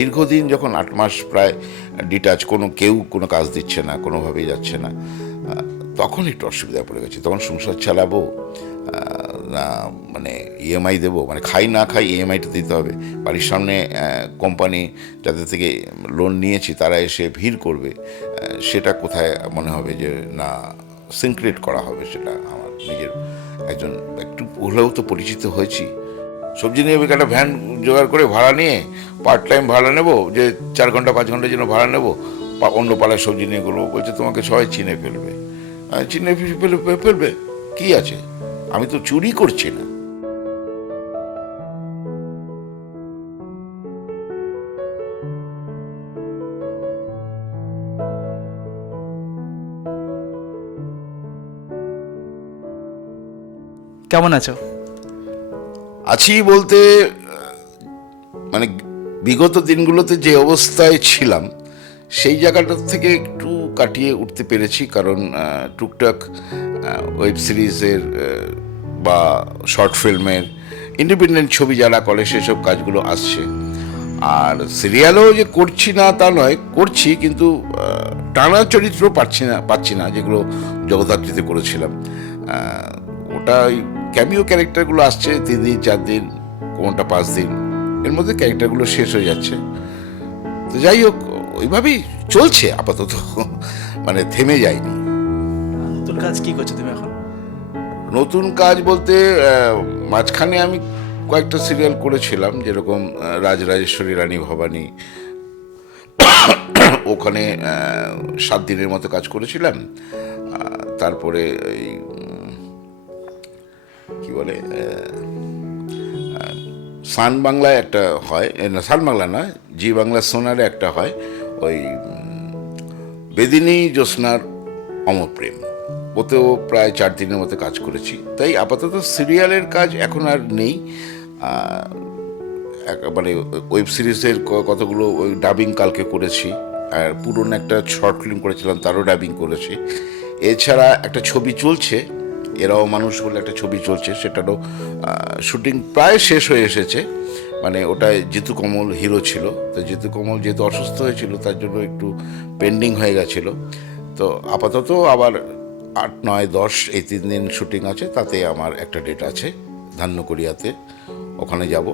দীর্ঘদিন যখন 8 মাস প্রায় ডিটাচ, কেউ কোনো কাজ দিচ্ছে না, কোনোভাবেই যাচ্ছে না, তখন একটু অসুবিধা পড়ে গেছে। তখন সংসার চালাবো না, মানে ইএমআই দেবো, মানে খাই না খাই ইএমআইটা দিতে হবে। বাড়ির সামনে কোম্পানি যাদের থেকে লোন নিয়েছি তারা এসে ভিড় করবে, সেটা কোথায় মনে হবে যে না সিনক্রেট করা হবে। সেটা আমার নিজের একজন একটু হলেও তো পরিচিত হয়েছি। সবজি নিয়ে একটা ভ্যান জোগাড় করে ভাড়া নিয়ে পার্ট টাইম ভাড়া নেবো, যে 4 ঘন্টা 5 ঘন্টার জন্য ভাড়া নেবো, অন্য পাড়ায় সবজি নিয়ে করবো। বলছে তোমাকে সবাই চিনে ফেলবে। চিনে ফেলবে কি আছে, আমি তো চুরি করছি না। কেমন আছো? আছি বলতে মানে বিগত দিনগুলোতে যে অবস্থায় ছিলাম সেই জায়গাটার থেকে একটু কাটিয়ে উঠতে পেরেছি, কারণ টুকটাক ওয়েব সিরিজের বা শর্ট ফিল্মের ইন্ডিপেন্ডেন্ট ছবি যারা করে সেসব কাজগুলো আসছে। আর সিরিয়ালও যে করছি না তা নয়, করছি, কিন্তু টানা চরিত্র পাচ্ছি না যেগুলো জগদ্ধাত্রীতে করেছিলাম। ওটা ওই ক্যামিও ক্যারেক্টারগুলো আসছে 3 দিন 4 দিন, কোনটা 5 দিন, এর মধ্যে ক্যারেক্টারগুলো শেষ হয়ে যাচ্ছে। তো যাই হোক, ওইভাবেই চলছে আপাতত, মানে থেমে যায়নি। নতুন কাজ কি করছো তুমি এখন? নতুন কাজ বলতে মাঝখানে আমি কয়েকটা সিরিয়াল করেছিলাম, যেরকম রাজরাজেশ্বরী রানী ভবানী, ওখানে 7 দিনের মতো কাজ করেছিলাম। তারপরে এই কি বলে সান বাংলায় একটা হয়, না সান বাংলা না, জি বাংলা সোনারে একটা হয়, ওই বেদিনী জ্যোৎস্নার অমর প্রেম, ওতেও প্রায় 4 দিনের মতো কাজ করেছি। তাই আপাতত সিরিয়ালের কাজ এখন আর নেই। মানে ওয়েব সিরিজের কতগুলো ওই ডাবিং কালকে করেছি, আর পুরনো একটা শর্ট ফিল্ম করেছিলাম তারও ডাবিং করেছি। এছাড়া একটা ছবি চলছে, এরাও মানুষ বলে একটা ছবি চলছে, সেটারও শুটিং প্রায় শেষ হয়ে এসেছে। মানে ওটায় জিতু কমল হিরো ছিল, তো জিতু কমল যেহেতু অসুস্থ হয়েছিল তার জন্য একটু পেন্ডিং হয়ে গেছিল। তো আপাতত আবার 8, 9, 10 এই 3 দিন শুটিং আছে, তাতে আমার একটা ডেট আছে ধান্যকড়িয়াতে, ওখানে যাব।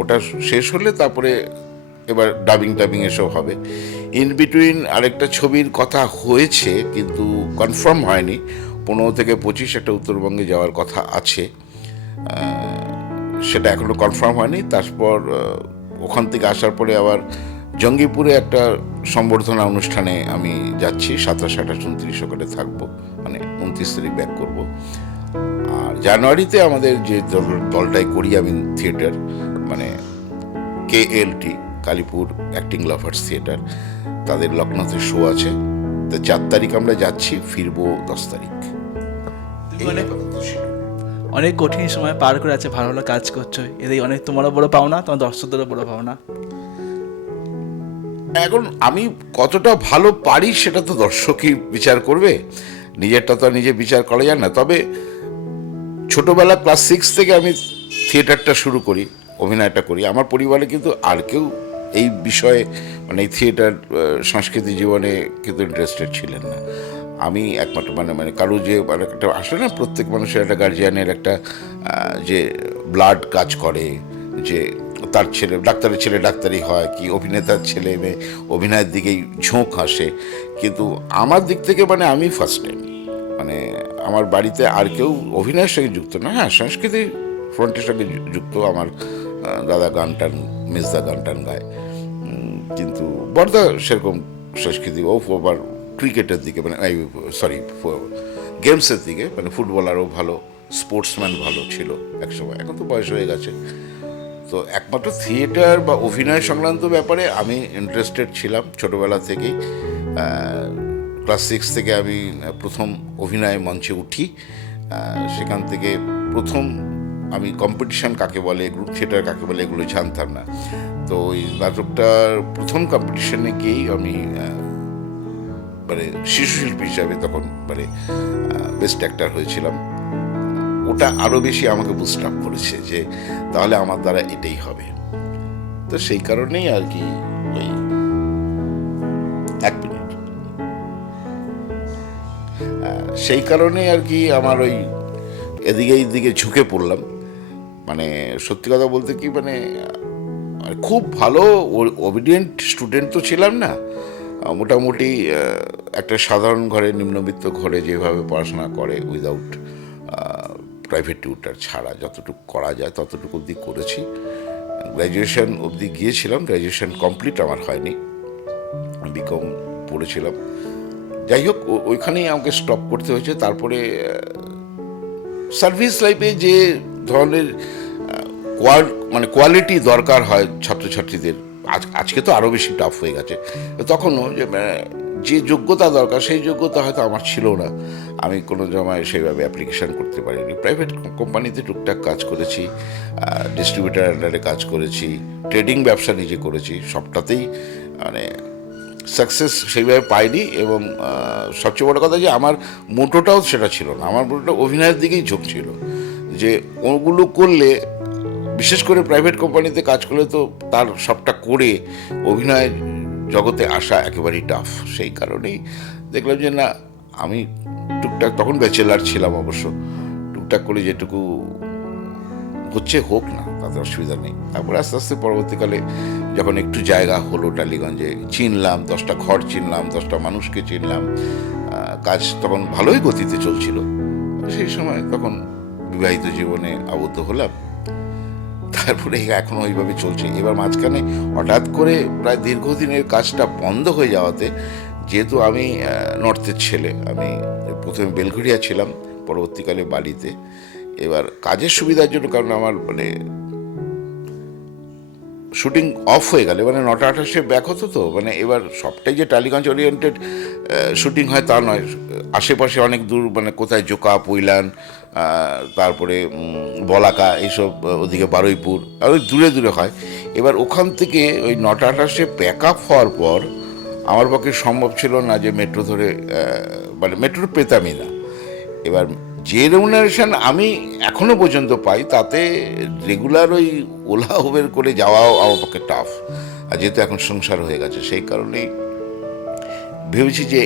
ওটা শেষ হলে তারপরে এবার ডাবিং এসব হবে। ইন বিটুইন আরেকটা ছবির কথা হয়েছে, কিন্তু কনফার্ম হয়নি। 15 থেকে 25 একটা উত্তরবঙ্গে যাওয়ার কথা আছে, সেটা এখনো কনফার্ম হয়নি। তারপর ওখান থেকে আসার পরে আবার জঙ্গিপুরে একটা সম্বর্ধনা অনুষ্ঠানে আমি যাচ্ছি, 27, 28, 29 ওখানে থাকবো, মানে 29 তারিখ ব্যাক করবো। আর জানুয়ারিতে আমাদের যে দলটাই করি আমি থিয়েটার, মানে KLT, Kalipur acting lovers theatre, তাদের লখনৌতে শো আছে। তো 4 তারিখ আমরা যাচ্ছি, ফিরবো 10 তারিখ। অনেক কঠিন সময় পার করে আছে, ভালো ভালো কাজ করছো, এদের অনেক তোমারও বড় পাওনা, তোমার দর্শকদেরও বড় পাওনা। এখন আমি কতটা ভালো পারি সেটা তো দর্শকই বিচার করবে, নিজেরটা তো আর নিজে বিচার করা যায় না। তবে ছোটবেলা ক্লাস 6 থেকে আমি থিয়েটারটা শুরু করি, অভিনয়টা করি। আমার পরিবারে কিন্তু আর কেউ এই বিষয়ে, মানে এই থিয়েটার সংস্কৃতি জীবনে কিন্তু ইন্টারেস্টেড ছিলেন না। আমি একমাত্র, মানে কারো যে মানে একটা আসলে না, প্রত্যেক মানুষের একটা গার্জিয়ানের একটা যে ব্লাড কাজ করে, যে তার ছেলে ডাক্তারের ছেলে ডাক্তারি হয়, কি অভিনেতার ছেলে মেয়ে অভিনয়ের দিকেই ঝোঁক আসে। কিন্তু আমার দিক থেকে মানে আমি ফার্স্ট টাইম, মানে আমার বাড়িতে আর কেউ অভিনয়ের সঙ্গে যুক্ত না। হ্যাঁ, সংস্কৃতি ফ্রন্টের সঙ্গে যুক্ত, আমার দাদা গান টান, মেজদা গান টান গায়, কিন্তু বড়দা সেরকম সংস্কৃতি, ও আবার ক্রিকেটের দিকে, মানে সরি গেমসের দিকে, মানে ফুটবলারও ভালো, স্পোর্টসম্যান ভালো ছিল একসময়, এখন তো বয়স হয়ে গেছে। তো একমাত্র থিয়েটার বা অভিনয় সংক্রান্ত ব্যাপারে আমি ইন্টারেস্টেড ছিলাম ছোটোবেলা থেকেই। ক্লাস 6 থেকে আমি প্রথম অভিনয় মঞ্চে উঠি। সেখান থেকে প্রথম আমি কম্পিটিশন কাকে বলে, গ্রুপ থিয়েটার কাকে বলে, এগুলো জানতাম না। তো ওই নাটকটার প্রথম কম্পিটিশনে গিয়েই আমি মানে শিশু শিল্পী হিসাবে তখন মানে বেস্ট অ্যাক্টর হয়েছিলাম। ওটা আরও বেশি আমাকে বুস্ট আপ করেছে যে তাহলে আমার দ্বারা এটাই হবে। তো সেই কারণেই আর কি ওই 1 মিনিট সেই কারণেই আর কি আমার ওই এদিকে ঝুঁকে পড়লাম। মানে সত্যি কথা বলতে কি, মানে খুব ভালো ওবিডিয়েন্ট স্টুডেন্ট তো ছিলাম না, মোটামুটি একটা সাধারণ ঘরে, নিম্নবিত্ত ঘরে যেভাবে পড়াশোনা করে উইদাউট প্রাইভেট টিউটার ছাড়া যতটুকু করা যায় ততটুকু অবধি করেছি। গ্র্যাজুয়েশন অবধি গিয়েছিলাম, গ্র্যাজুয়েশন কমপ্লিট আমার হয়নি, বিকম পড়েছিলাম। যাই হোক, ওইখানেই আমাকে স্টপ করতে হয়েছে। তারপরে সার্ভিস লাইফে যে ধরনের মানে কোয়ালিটি দরকার হয় ছাত্রছাত্রীদের, আজকে তো আরও বেশি টাফ হয়ে গেছে, তখনও যে যোগ্যতা দরকার সেই যোগ্যতা হয়তো আমার ছিল না। আমি কোনো জমায় সেইভাবে অ্যাপ্লিকেশান করতে পারিনি। প্রাইভেট কোম্পানিতে টুকটাক কাজ করেছি, ডিস্ট্রিবিউটার আন্ডারে কাজ করেছি, ট্রেডিং ব্যবসা নিজে করেছি, সবটাতেই মানে সাকসেস সেইভাবে পাইনি। এবং সবচেয়ে বড় কথা যে আমার মোটোটাও সেটা ছিল না, আমার মোটোটা অভিনয়ের দিকেই ঝোঁক ছিল, যে ওগুলো করলে, বিশেষ করে প্রাইভেট কোম্পানিতে কাজ করলে তো তার সবটা করে অভিনয় জগতে আসা একেবারেই টাফ। সেই কারণেই দেখলাম যে না, আমি টুকটাক, তখন ব্যাচেলার ছিলাম অবশ্য, টুকটাক করে যেটুকু হচ্ছে হোক না, তাতে অসুবিধা নেই। তারপরে আস্তে আস্তে পরবর্তীকালে যখন একটু জায়গা হলো টালিগঞ্জে, চিনলাম 10টা ঘর, চিনলাম 10টা মানুষকে চিনলাম, কাজ তখন ভালোই গতিতে চলছিল। সেই সময় তখন বিবাহিত জীবনে আবদ্ধ হলাম। তারপরে এখনও ওইভাবে চলছে। এবার মাঝখানে হঠাৎ করে প্রায় দীর্ঘদিনের কাজটা বন্ধ হয়ে যাওয়াতে, যেহেতু আমি নর্থের ছেলে, আমি প্রথমে বেলঘরিয়া ছিলাম, পরবর্তীকালে বালিতে। এবার কাজের সুবিধার জন্য, কারণ আমার মানে শুটিং অফ হয়ে গেলে, মানে 9টা 28-এ ব্যাক হতো, তো মানে এবার সবটাই যে টালিগঞ্জ ওরিয়েন্টেড শুটিং হয় তা নয়, আশেপাশে অনেক দূর, মানে কোথায় জোকা, পৈলান, তারপরে বলাকা, এইসব ওদিকে বারুইপুর, আর ওই দূরে দূরে হয়। এবার ওখান থেকে ওই 9টা 28-এ প্যাক আপ হওয়ার পর আমার পক্ষে সম্ভব ছিল না যে মেট্রো ধরে, মানে মেট্রো পেতামই না। এবার যে রেমুনারেশন আমি এখনো পর্যন্ত পাই, তাতে রেগুলার ওই ওলা উবের করে যাওয়াও আমার পক্ষে টাফ। আর যেহেতু এখন সংসার হয়ে গেছে, সেই কারণেই ভেবেছি যে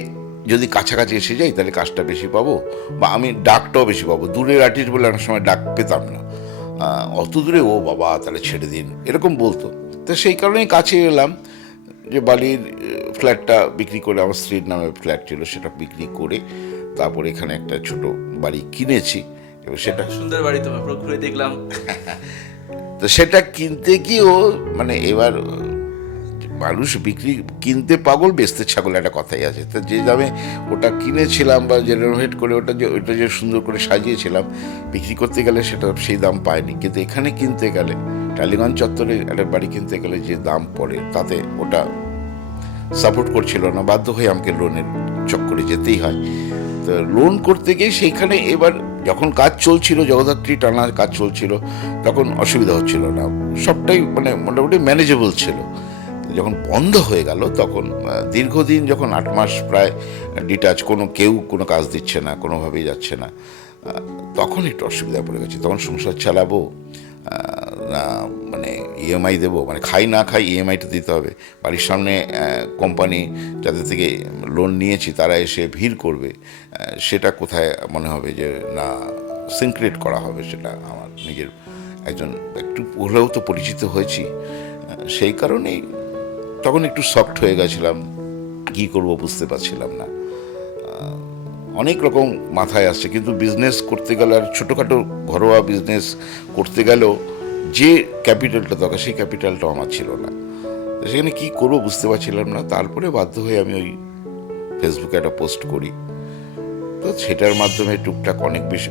যদি কাছাকাছি এসে যাই তাহলে কাজটা বেশি পাবো, বা আমি ডাকটাও বেশি পাবো। দূরের আর্টিস্ট বলে অনেক সময় ডাক পেতাম না, অত দূরে, ও বাবা তাহলে ছেড়ে দিন এরকম বলতো। তো সেই কারণেই কাছে এলাম, যে বালির ফ্ল্যাটটা বিক্রি করে, আমার স্ত্রীর নামে ফ্ল্যাট ছিল, সেটা বিক্রি করে তারপর এখানে একটা ছোট বাড়ি কিনেছি। এবার সেটা সুন্দর বাড়ি, তোমার পুরো ঘুরে দেখলাম। তো সেটা কিনতে গিয়েও, মানে এবার মানুষ কিনতে পাগল, বেচতে ছাগল, একটা কথাই আছে। তো যে দামে ওটা কিনেছিলাম, বা যে রেনোভেট করে ওটা যে সুন্দর করে সাজিয়েছিলাম, বিক্রি করতে গেলে সেটা সেই দাম পায়নি। কিন্তু এখানে কিনতে গেলে, টালিগঞ্জ চত্বরে একটা বাড়ি কিনতে গেলে যে দাম পড়ে, তাতে ওটা সাপোর্ট করছিল না, বাধ্য হয়ে আমাকে লোনের চক্করে যেতেই হয়। তো লোন করতে গিয়ে সেইখানে এবার যখন কাজ চলছিল, জগদ্ধাত্রী টানা কাজ চলছিল, তখন অসুবিধা হচ্ছিল না, সবটাই মানে মোটামুটি ম্যানেজেবল ছিল। যখন বন্ধ হয়ে গেল, তখন দীর্ঘদিন, যখন 8 মাস প্রায় ডিটাচ, কেউ কোনো কাজ দিচ্ছে না, কোনোভাবেই যাচ্ছে না, তখন একটু অসুবিধা পড়ে গেছে। তখন সংসার চালাবো না, মানে ইএমআই দেবো, মানে খাই না খাই ইএমআইটা দিতে হবে। বাড়ির সামনে কোম্পানি যাদের থেকে লোন নিয়েছি তারা এসে ভিড় করবে, সেটা কোথায় মনে হবে যে না সিনক্রেট করা হবে, সেটা আমার নিজের একজন একটু হলেও তো পরিচিত হয়েছি, সেই কারণেই তখন একটু সফট হয়ে গেছিলাম, কী করবো বুঝতে পারছিলাম না। অনেক রকম মাথায় আসছে, কিন্তু বিজনেস করতে গেলে, আর ছোটোখাটো ঘরোয়া বিজনেস করতে গেলেও যে ক্যাপিটালটা দরকার, সেই ক্যাপিটালটাও আমার ছিল না। সেখানে কী করবো বুঝতে পারছিলাম না। তারপরে বাধ্য হয়ে আমি ওই ফেসবুকে একটা পোস্ট করি, তো সেটার মাধ্যমে টুকটাক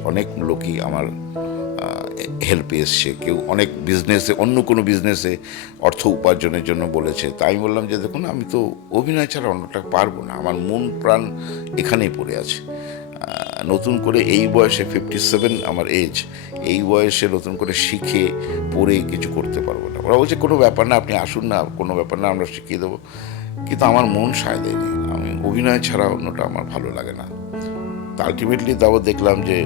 অনেক লোকই আমার হেল্পে এসছে। কেউ অনেক বিজনেসে, অন্য কোনো বিজনেসে অর্থ উপার্জনের জন্য বলেছে। তাই আমি বললাম যে দেখুন, আমি তো অভিনয় ছাড়া অন্যটা পারবো না, আমার মন প্রাণ এখানেই পড়ে আছে। নতুন করে এই বয়সে 57 আমার এজ, এই বয়সে নতুন করে শিখে পড়ে কিছু করতে পারবো না। ওরা বলছে কোনো ব্যাপার না, আপনি আসুন না, কোনো ব্যাপার না, আমরা শিখিয়ে দেবো। কিন্তু আমার মন সায় দেয়নি, আমি অভিনয় ছাড়া অন্যটা আমার ভালো লাগে না। তা আলটিমেটলি তারপর দেখলাম যে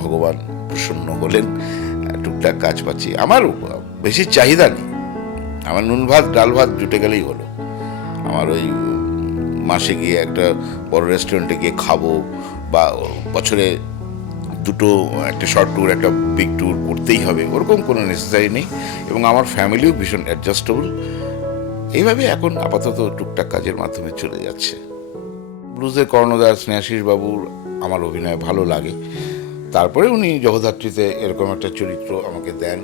ভগবান প্রসন্ন হলেন, টুকটাক কাজ পাচ্ছি। আমার বেশি চাহিদা নেই, আমার নুন ভাত ডাল ভাত জুটে গেলেই হলো। আমার ওই মাসে গিয়ে একটা বড় রেস্টুরেন্টে গিয়ে খাবো, বা বছরে দুটো, একটা শর্ট ট্যুর একটা বিগ ট্যুর করতেই হবে, ওরকম কোনো নেসেসারি নেই। এবং আমার ফ্যামিলিও ভীষণ অ্যাডজাস্টেবল। এইভাবে এখন আপাতত টুকটাক কাজের মাধ্যমে চলে যাচ্ছে। ব্লুজের কর্ণধার স্নেহাশিস বাবুর আমার অভিনয় ভালো লাগে। তারপরে উনি জগদ্ধাত্রীতে এরকম একটা চরিত্র আমাকে দেন,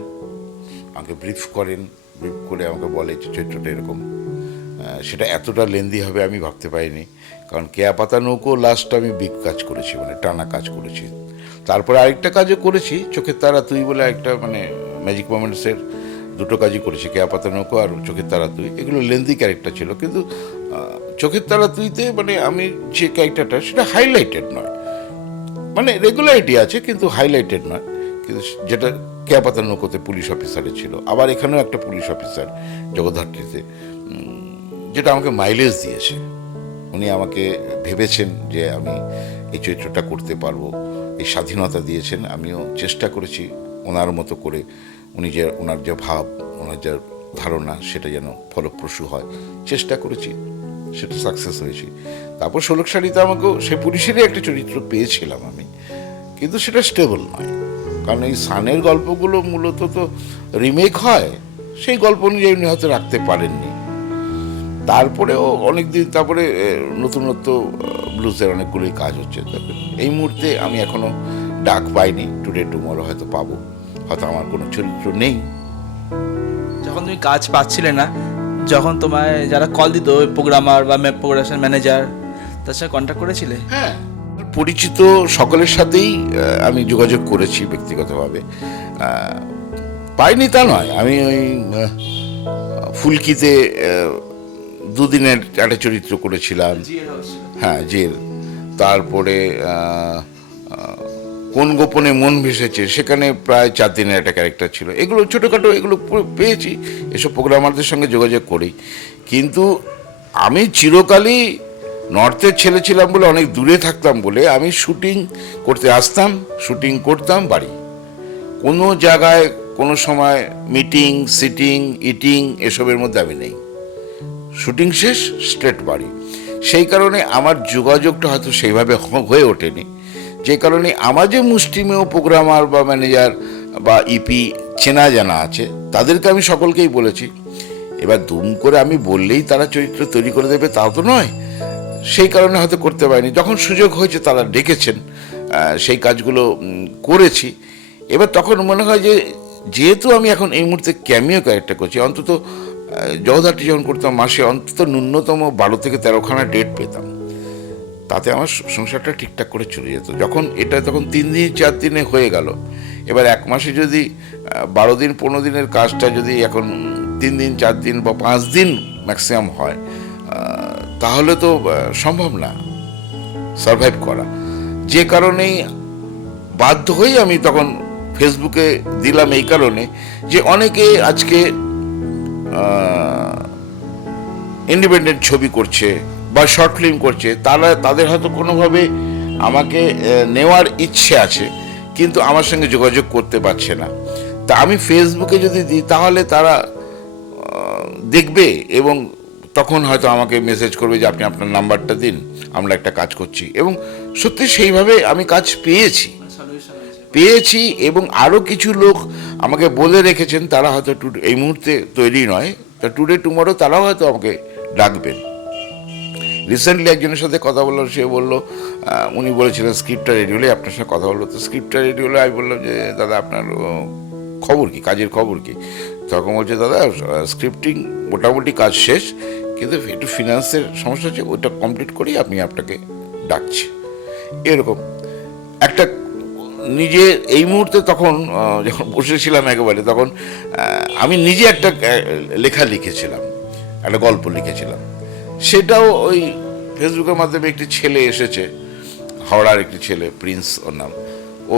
আমাকে ব্রিফ করেন, ব্রিফ করে আমাকে বলে যে চরিত্রটা এরকম। সেটা এতটা লেন্দি হবে আমি ভাবতে পারিনি, কারণ কেয়া পাতা নৌকো লাস্ট আমি বিগ কাজ করেছি, মানে টানা কাজ করেছি। তারপরে আরেকটা কাজও করেছি, চোখের তারা তুই বলে একটা, মানে ম্যাজিক মোমেন্টসের দুটো কাজই করেছি, কেয়া পাতা নৌকো আর চোখের তারা তুই। এগুলো লেন্দি ক্যারেক্টার ছিল, কিন্তু চোখের তারা তুইতে মানে আমি যে ক্যারেক্টারটা, সেটা হাইলাইটেড নয়, মানে রেগুলারিটি আছে কিন্তু হাইলাইটেড নয়। কিন্তু যেটা কেয়া পাতা নৌকোতে পুলিশ অফিসারে ছিল, আবার এখানেও একটা পুলিশ অফিসার জগদ্ধাত্রীতে, যেটা আমাকে মাইলেজ দিয়েছে। উনি আমাকে ভেবেছেন যে আমি এই চরিত্রটা করতে পারবো, এই স্বাধীনতা দিয়েছেন। আমিও চেষ্টা করেছি ওনার মতো করে, উনি যে ওনার যে ভাব, ওনার যে ধারণা, সেটা যেন ফলপ্রসূ হয়, চেষ্টা করেছি, সেটা সাকসেস হয়েছি। তারপর ষোলক শাড়িতে আমাকেও সে পুলিশেরই একটা চরিত্র পেয়েছিলাম আমি, কিন্তু সেটা স্টেবল নয়, কারণ এই সানের গল্পগুলো মূলত তো রিমেক হয়, সেই গল্প অনুযায়ী উনি হয়তো রাখতে পারেননি। তারপরেও অনেক দিন তারপরে নতুনত্ব ব্লুজের অনেকগুলোই কাজ হচ্ছে। তবে এই মুহূর্তে আমি এখনো ডাক পাইনি, টুডে টুমরো হয়তো পাবো, হয়তো আমার কোনো চরিত্র নেই। যখন তুমি কাজ পাচ্ছিলে না, যখন তোমায় যারা কল দিত, প্রোগ্রামার বা প্রোডাকশন ম্যানেজার, তার সাথে কন্ট্যাক্ট করেছিলে? হ্যাঁ, পরিচিত সকলের সাথেই আমি যোগাযোগ করেছি ব্যক্তিগতভাবে। পাইনি তা নয়, আমি ওই ফুলকিতে দুদিনের একটা চরিত্র করেছিলাম, হ্যাঁ জেল। তারপরে কোন গোপনে মন ভেসেছে, সেখানে প্রায় 4 দিনের একটা ক্যারেক্টার ছিল। এগুলো ছোটোখাটো, এগুলো পেয়েছি এসব প্রোগ্রামারদের সঙ্গে যোগাযোগ করি। কিন্তু আমি চিরকালই নর্থের ছেলে ছিলাম বলে, অনেক দূরে থাকতাম বলে, আমি শুটিং করতে আসতাম, শুটিং করতাম, বাড়ি। কোনো জায়গায় কোনো সময় মিটিং, সিটিং, ইটিং এসবের মধ্যে আমি নেই। শুটিং শেষ, স্ট্রেট বাড়ি। সেই কারণে আমার যোগাযোগটা হয়তো সেইভাবে হয়ে ওঠেনি, যে কারণে আমার যে মুষ্টিমেয় প্রোগ্রামার বা ম্যানেজার বা ইপি চেনা জানা আছে, তাদেরকে আমি সকলকেই বলেছি। এবার দুম করে আমি বললেই তারা চরিত্র তৈরি করে দেবে তাও তো নয়, সেই কারণে হয়তো করতে পারিনি। যখন সুযোগ হয়েছে তারা ডেকেছেন, সেই কাজগুলো করেছি। এবার তখন মনে হয় যে যেহেতু আমি এখন এই মুহূর্তে ক্যামিও ক্যারেক্টার করছি, অন্তত জগদ্ধাত্রী যখন করতাম মাসে অন্তত ন্যূনতম 12 থেকে 13খানা ডেট পেতাম, তাতে আমার সংসারটা ঠিকঠাক করে চলে যেত। যখন এটা তখন 3 দিন 4 দিনে হয়ে গেল, এবার এক মাসে যদি 12 দিন 15 দিনের কাজটা যদি এখন 3 দিন 4 দিন বা 5 দিন ম্যাক্সিমাম হয়, তাহলে তো সম্ভব না সারভাইভ করা। যে কারণেই বাধ্য হয়ে আমি তখন ফেসবুকে দিলাম, এই কারণে যে অনেকে আজকে ইন্ডিপেন্ডেন্ট ছবি করছে বা শর্ট ফিল্ম করছে, তাদের হয়তো কোনোভাবে আমাকে নেওয়ার ইচ্ছে আছে, কিন্তু আমার সঙ্গে যোগাযোগ করতে পারছে না। তা আমি ফেসবুকে যদি দিই, তাহলে তারা দেখবে এবং তখন হয়তো আমাকে মেসেজ করবে যে আপনি আপনার নাম্বারটা দিন, আমরা একটা কাজ করছি। এবং সত্যি সেইভাবে আমি কাজ পেয়েছি এবং আরও কিছু লোক আমাকে বলে রেখেছেন, তারা হয়তো এই মুহূর্তে তৈরি নয়, তা টুডে টুমরো তারাও হয়তো আমাকে ডাকবেন। রিসেন্টলি একজনের সাথে কথা বললাম, সে বললো, উনি বলেছিলেন স্ক্রিপ্টটা রেডি হলে আপনার সাথে কথা বললো। তো স্ক্রিপ্টটা রেডি হলে আমি বললাম যে দাদা আপনার খবর কি, কাজের খবর কি? তখন বলছে দাদা স্ক্রিপ্টিং মোটামুটি কাজ শেষ, কিন্তু একটু ফিনান্সের সমস্যা হচ্ছে, ওটা কমপ্লিট করেই আমি আপনাকে ডাকছি। এরকম একটা নিজে এই মুহূর্তে তখন যখন বসেছিলাম একেবারে, তখন আমি নিজে একটা লেখা লিখেছিলাম, একটা গল্প লিখেছিলাম। সেটাও ওই ফেসবুকের মাধ্যমে একটি ছেলে এসেছে, হাওড়ার একটি ছেলে, প্রিন্স ওর নাম, ও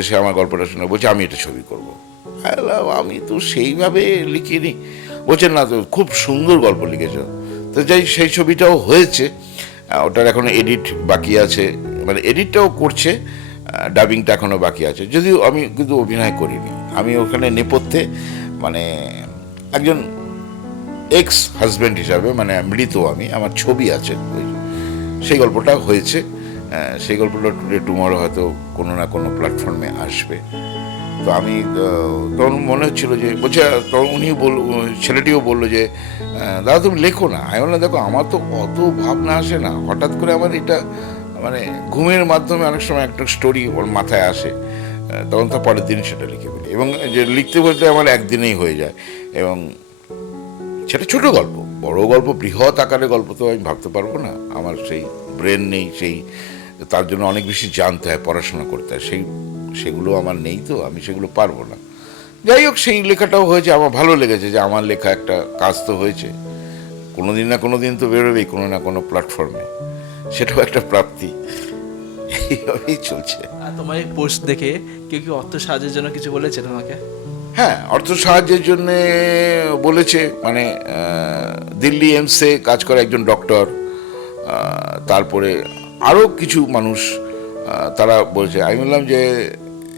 এসে আমার গল্পটা শুনে বলছে আমি এটা ছবি করবো। আমি তো সেইভাবে লিখিনি। বলছেন না, তো খুব সুন্দর গল্প লিখেছ। তো যাই, সেই ছবিটাও হয়েছে, ওটার এখনো এডিট বাকি আছে, মানে এডিটটাও করছে, ডাবিংটা এখনও বাকি আছে। যদিও আমি কিন্তু অভিনয় করিনি, আমি ওখানে নেপথ্যে মানে একজন এক্স হাজব্যান্ড হিসাবে, মানে মৃত আমি, আমার ছবি আছে সেই গল্পটা হয়েছে। সেই গল্পটা টুডে টুমরো হয়তো কোনো না কোনো প্ল্যাটফর্মে আসবে। তো আমি তখন মনে হচ্ছিল যে বলছে, তখন ছেলেটিও বললো যে দাদা তুমি লেখো না। আমি বললাম দেখো আমার তো অত ভাবনা আসে না, হঠাৎ করে আমার এটা মানে ঘুমের মাধ্যমে অনেক সময় একটা স্টোরি ওর মাথায় আসে, তখন তো পরের দিন সেটা লিখে ফেলি। এবং যে লিখতে বলতে আমার একদিনেই হয়ে যায়। এবং সেটা ছোট গল্প, বড় গল্প, বৃহৎ আকারের গল্প তো আমি ভাবতে পারবো না, আমার সেই ব্রেন নেই, সেই তার জন্য অনেক বেশি জানতে হয়, পড়াশোনা করতে হয়, সেগুলো আমার নেই, তো আমি সেগুলো পারবো না। যাই হোক, সেই লেখাটাও হয়েছে, আমার ভালো লেগেছে যে আমার লেখা একটা কাজ তো হয়েছে, কোনো দিন না কোনো দিন তো বেরোবেই কোনো না কোনো প্ল্যাটফর্মে, সেটাও একটা প্রাপ্তি। এইভাবেই চলছে। আর তোমার এই পোস্ট দেখে কেউ কি অর্থ সাহায্যের জন্য কিছু বলেছে তোমাকে? হ্যাঁ, অর্থ সাহায্যের জন্য বলেছে, মানে দিল্লি এমসে কাজ করে একজন ডক্টর, তারপরে আরও কিছু মানুষ, তারা বলছে। আমি বললাম যে,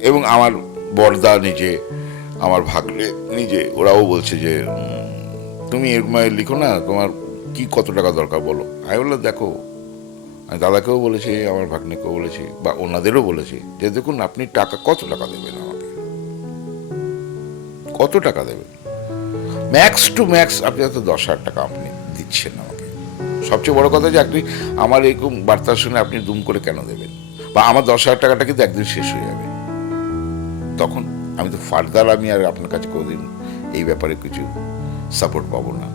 এবং আমার বড়দা নিজে, আমার ভাগ্নে নিজে, ওরাও বলছে যে তুমি এর লিখো না, তোমার কি কত টাকা দরকার বলো। আমি বললাম দেখো, আমি দাদাকেও বলেছি, আমার ভাগ্নেকেও বলেছি, বা ওনাদেরও বলেছি যে দেখুন আপনি টাকা কত টাকা দেবেন আমাকে, কত টাকা দেবেন, ম্যাক্স টু ম্যাক্স আপনি হয়তো 10,000 টাকা আপনি দিচ্ছেন আমাকে। সবচেয়ে বড় কথা যে আপনি আমার এরকম বার্তা শুনে আপনি দুম করে কেন দেবেন, বা আমার 10,000 টাকাটা কিন্তু একদিন শেষ হয়ে যাবে, তখন আমি তো ফার্দার আমি আর আপনার কাছে কোনোদিন এই ব্যাপারে কিছু সাপোর্ট পাবো না।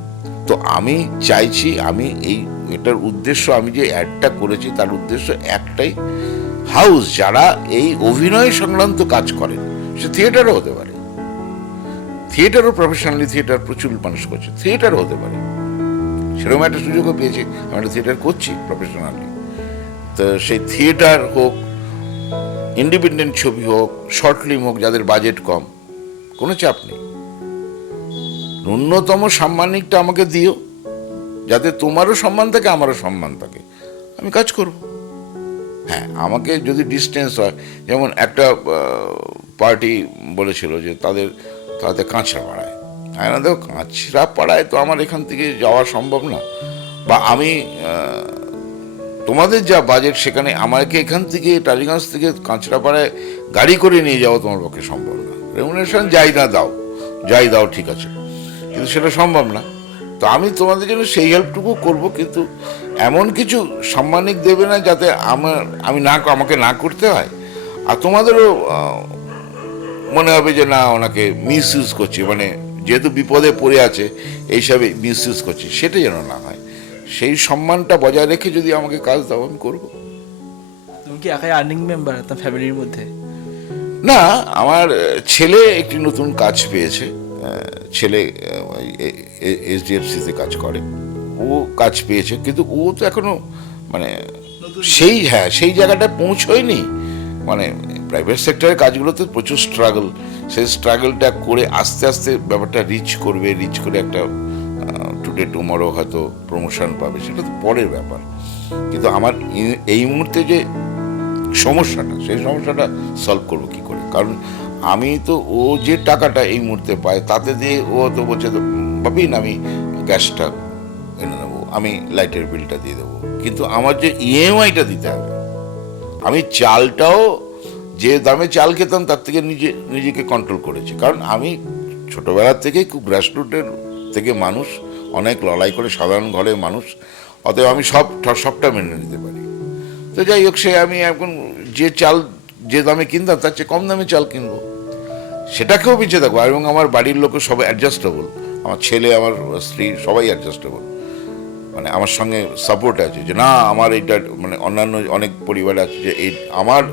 তো আমি চাইছি, আমি এটার উদ্দেশ্য, আমি যে অ্যাডটা করেছি তার উদ্দেশ্য একটাই, হাউস যারা এই অভিনয় সংক্রান্ত কাজ করেন, সে থিয়েটারও হতে পারে, থিয়েটারও প্রফেশনালি থিয়েটার প্রচুর মানুষ করছে, থিয়েটারও হতে পারে, সেরকম একটা সুযোগও পেয়েছি, আমি একটা থিয়েটার করছি প্রফেশনালি। তো সেই থিয়েটার হোক, ইন্ডিপেন্ডেন্ট ছবি হোক, শর্ট ফিল্ম হোক, যাদের বাজেট কম, কোনো চাপ নেই, ন্যূনতম সাম্মানিকটা আমাকে দিও, যাতে তোমারও সম্মান থাকে আমারও সম্মান থাকে, আমি কাজ করব। হ্যাঁ, আমাকে যদি ডিস্টেন্স হয়, যেমন একটা পার্টি বলেছিল যে তাদের কাঁচরাপাড়ায়, হ্যাঁ না দেখো কাঁচরাপাড়ায় তো আমার এখান থেকে যাওয়া সম্ভব না, বা আমি তোমাদের যা বাজেট সেখানে আমাকে এখান থেকে টালিগঞ্জ থেকে কাঁচরাপাড়ায় গাড়ি করে নিয়ে যাওয়া তোমার পক্ষে সম্ভব না, রেমুনারেশন যাই দাও ঠিক আছে, কিন্তু সেটা সম্ভব না। তো আমি তোমাদের জন্য সেই হেল্পটুকু করব, কিন্তু এমন কিছু সাম্মানিক দেবে না যাতে আমাকে না করতে হয়, আর তোমাদেরও মনে হবে যে না ওনাকে মিসইউজ করছি, মানে যেহেতু বিপদে পড়ে আছে এইসবে মিসইউজ করছি, সেটা যেন না হয়। সেই সম্মানটা বজায় রেখে যদি আমাকে কাজ দাও আমি করবো। তুমি কি একাই আর্নিং মেম্বার আপনার ফ্যামিলির মধ্যে? না, আমার ছেলে একটি নতুন কাজ পেয়েছে, ছেলে HDFC-তে কাজ করে, ও কাজ পেয়েছে, কিন্তু ও তো এখনো মানে সেই জায়গাটায় পৌঁছয়নি, মানে প্রাইভেট সেক্টরের কাজগুলোতে প্রচুর স্ট্রাগল, সেই স্ট্রাগলটা করে আস্তে আস্তে ব্যাপারটা রিচ করে একটা টুডে টুমরো হয়তো প্রমোশন পাবে, সেটা তো পরের ব্যাপার। কিন্তু আমার এই মুহূর্তে যে সমস্যাটা, সেই সমস্যাটা সলভ করবো কি করে, কারণ আমি তো ও যে টাকাটা এই মুহূর্তে পায় তাতে দিয়ে ও তো বলছে ভাবিন আমি গ্যাসটা এনে দেবো, আমি লাইটের বিলটা দিয়ে দেবো, কিন্তু আমার যে EMI-টা দিতে হবে, আমি চালটাও যে দামে চাল খেতাম তার থেকে নিজেকে কন্ট্রোল করেছি, কারণ আমি ছোটোবেলার থেকেই খুব গ্রাসরুটের থেকে মানুষ, অনেক লড়াই করে সাধারণ ঘরের মানুষ, অতএব আমি সবটা মেনে নিতে পারি। তো যাই হোক, আমি এখন যে দামে কিনতাম তার চেয়ে কম দামে চাল কিনবো, সেটাকেও পিছিয়ে থাকবো। এবং আমার বাড়ির লোকও সবাই অ্যাডজাস্টেবল, আমার ছেলে, আমার স্ত্রী সবাই অ্যাডজাস্টেবল, মানে আমার সঙ্গে সাপোর্ট আছে যে না আমার এইটা, মানে অন্যান্য অনেক পরিবার আছে যে এই আমার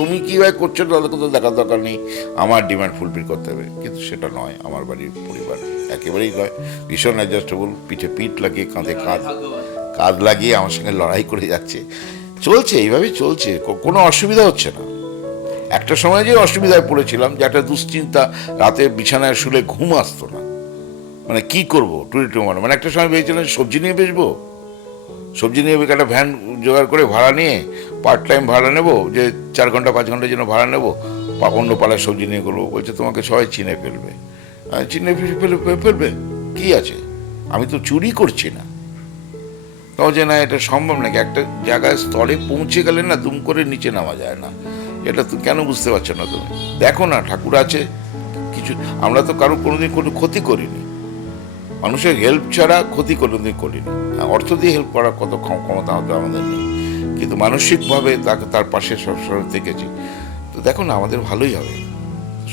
তুমি কীভাবে করছো তাদের কোথাও দেখার দরকার নেই, আমার ডিমান্ড ফুলফিল করতে হবে, কিন্তু সেটা নয়। আমার বাড়ির পরিবার একেবারেই নয়, ভীষণ অ্যাডজাস্টেবল, পিঠে পিঠ লাগিয়ে কাঁধে কাঁধ লাগিয়ে আমার সঙ্গে লড়াই করে যাচ্ছে, চলছে, এইভাবেই চলছে, কোনো অসুবিধা হচ্ছে না। একটা সময় যে অসুবিধায় পড়েছিলাম, যে একটা দুশ্চিন্তা, রাতে বিছানায় শুলে ঘুম আসতো না, মানে কি করবো টুরি টুমার, মানে একটা সময় ভেবেছিলাম সবজি নিয়ে বেচবো, একটা ভ্যান জোগাড় করে ভাড়া নিয়ে পার্ট টাইম ভাড়া নেবো, যে 4 ঘন্টা 5 ঘন্টার জন্য ভাড়া নেবো, অন্য পাড়ায় সবজি নিয়ে করবো। বলছে তোমাকে সবাই চিনে ফেলবে, চিনে ফেলবে কি আছে, আমি তো চুরি করছি না। তাও যে না, এটা সম্ভব নাকি? একটা জায়গায় স্তরে পৌঁছে গেলে না দুম করে নিচে নামা যায় না। এটা তো কেন বুঝতে পারছো না তুমি? দেখো না, ঠাকুর আছে কিছু। আমরা তো কারো কোনোদিন কোনো ক্ষতি করিনি, মানুষের হেল্প ছাড়া ক্ষতি কোনোদিন করিনি। অর্থ দিয়ে হেল্প করার কত ক্ষমতা হয়তো আমাদের নেই, কিন্তু মানসিকভাবে তাকে তার পাশে সবসময় থেকেছি। তো দেখো না, আমাদের ভালোই হবে।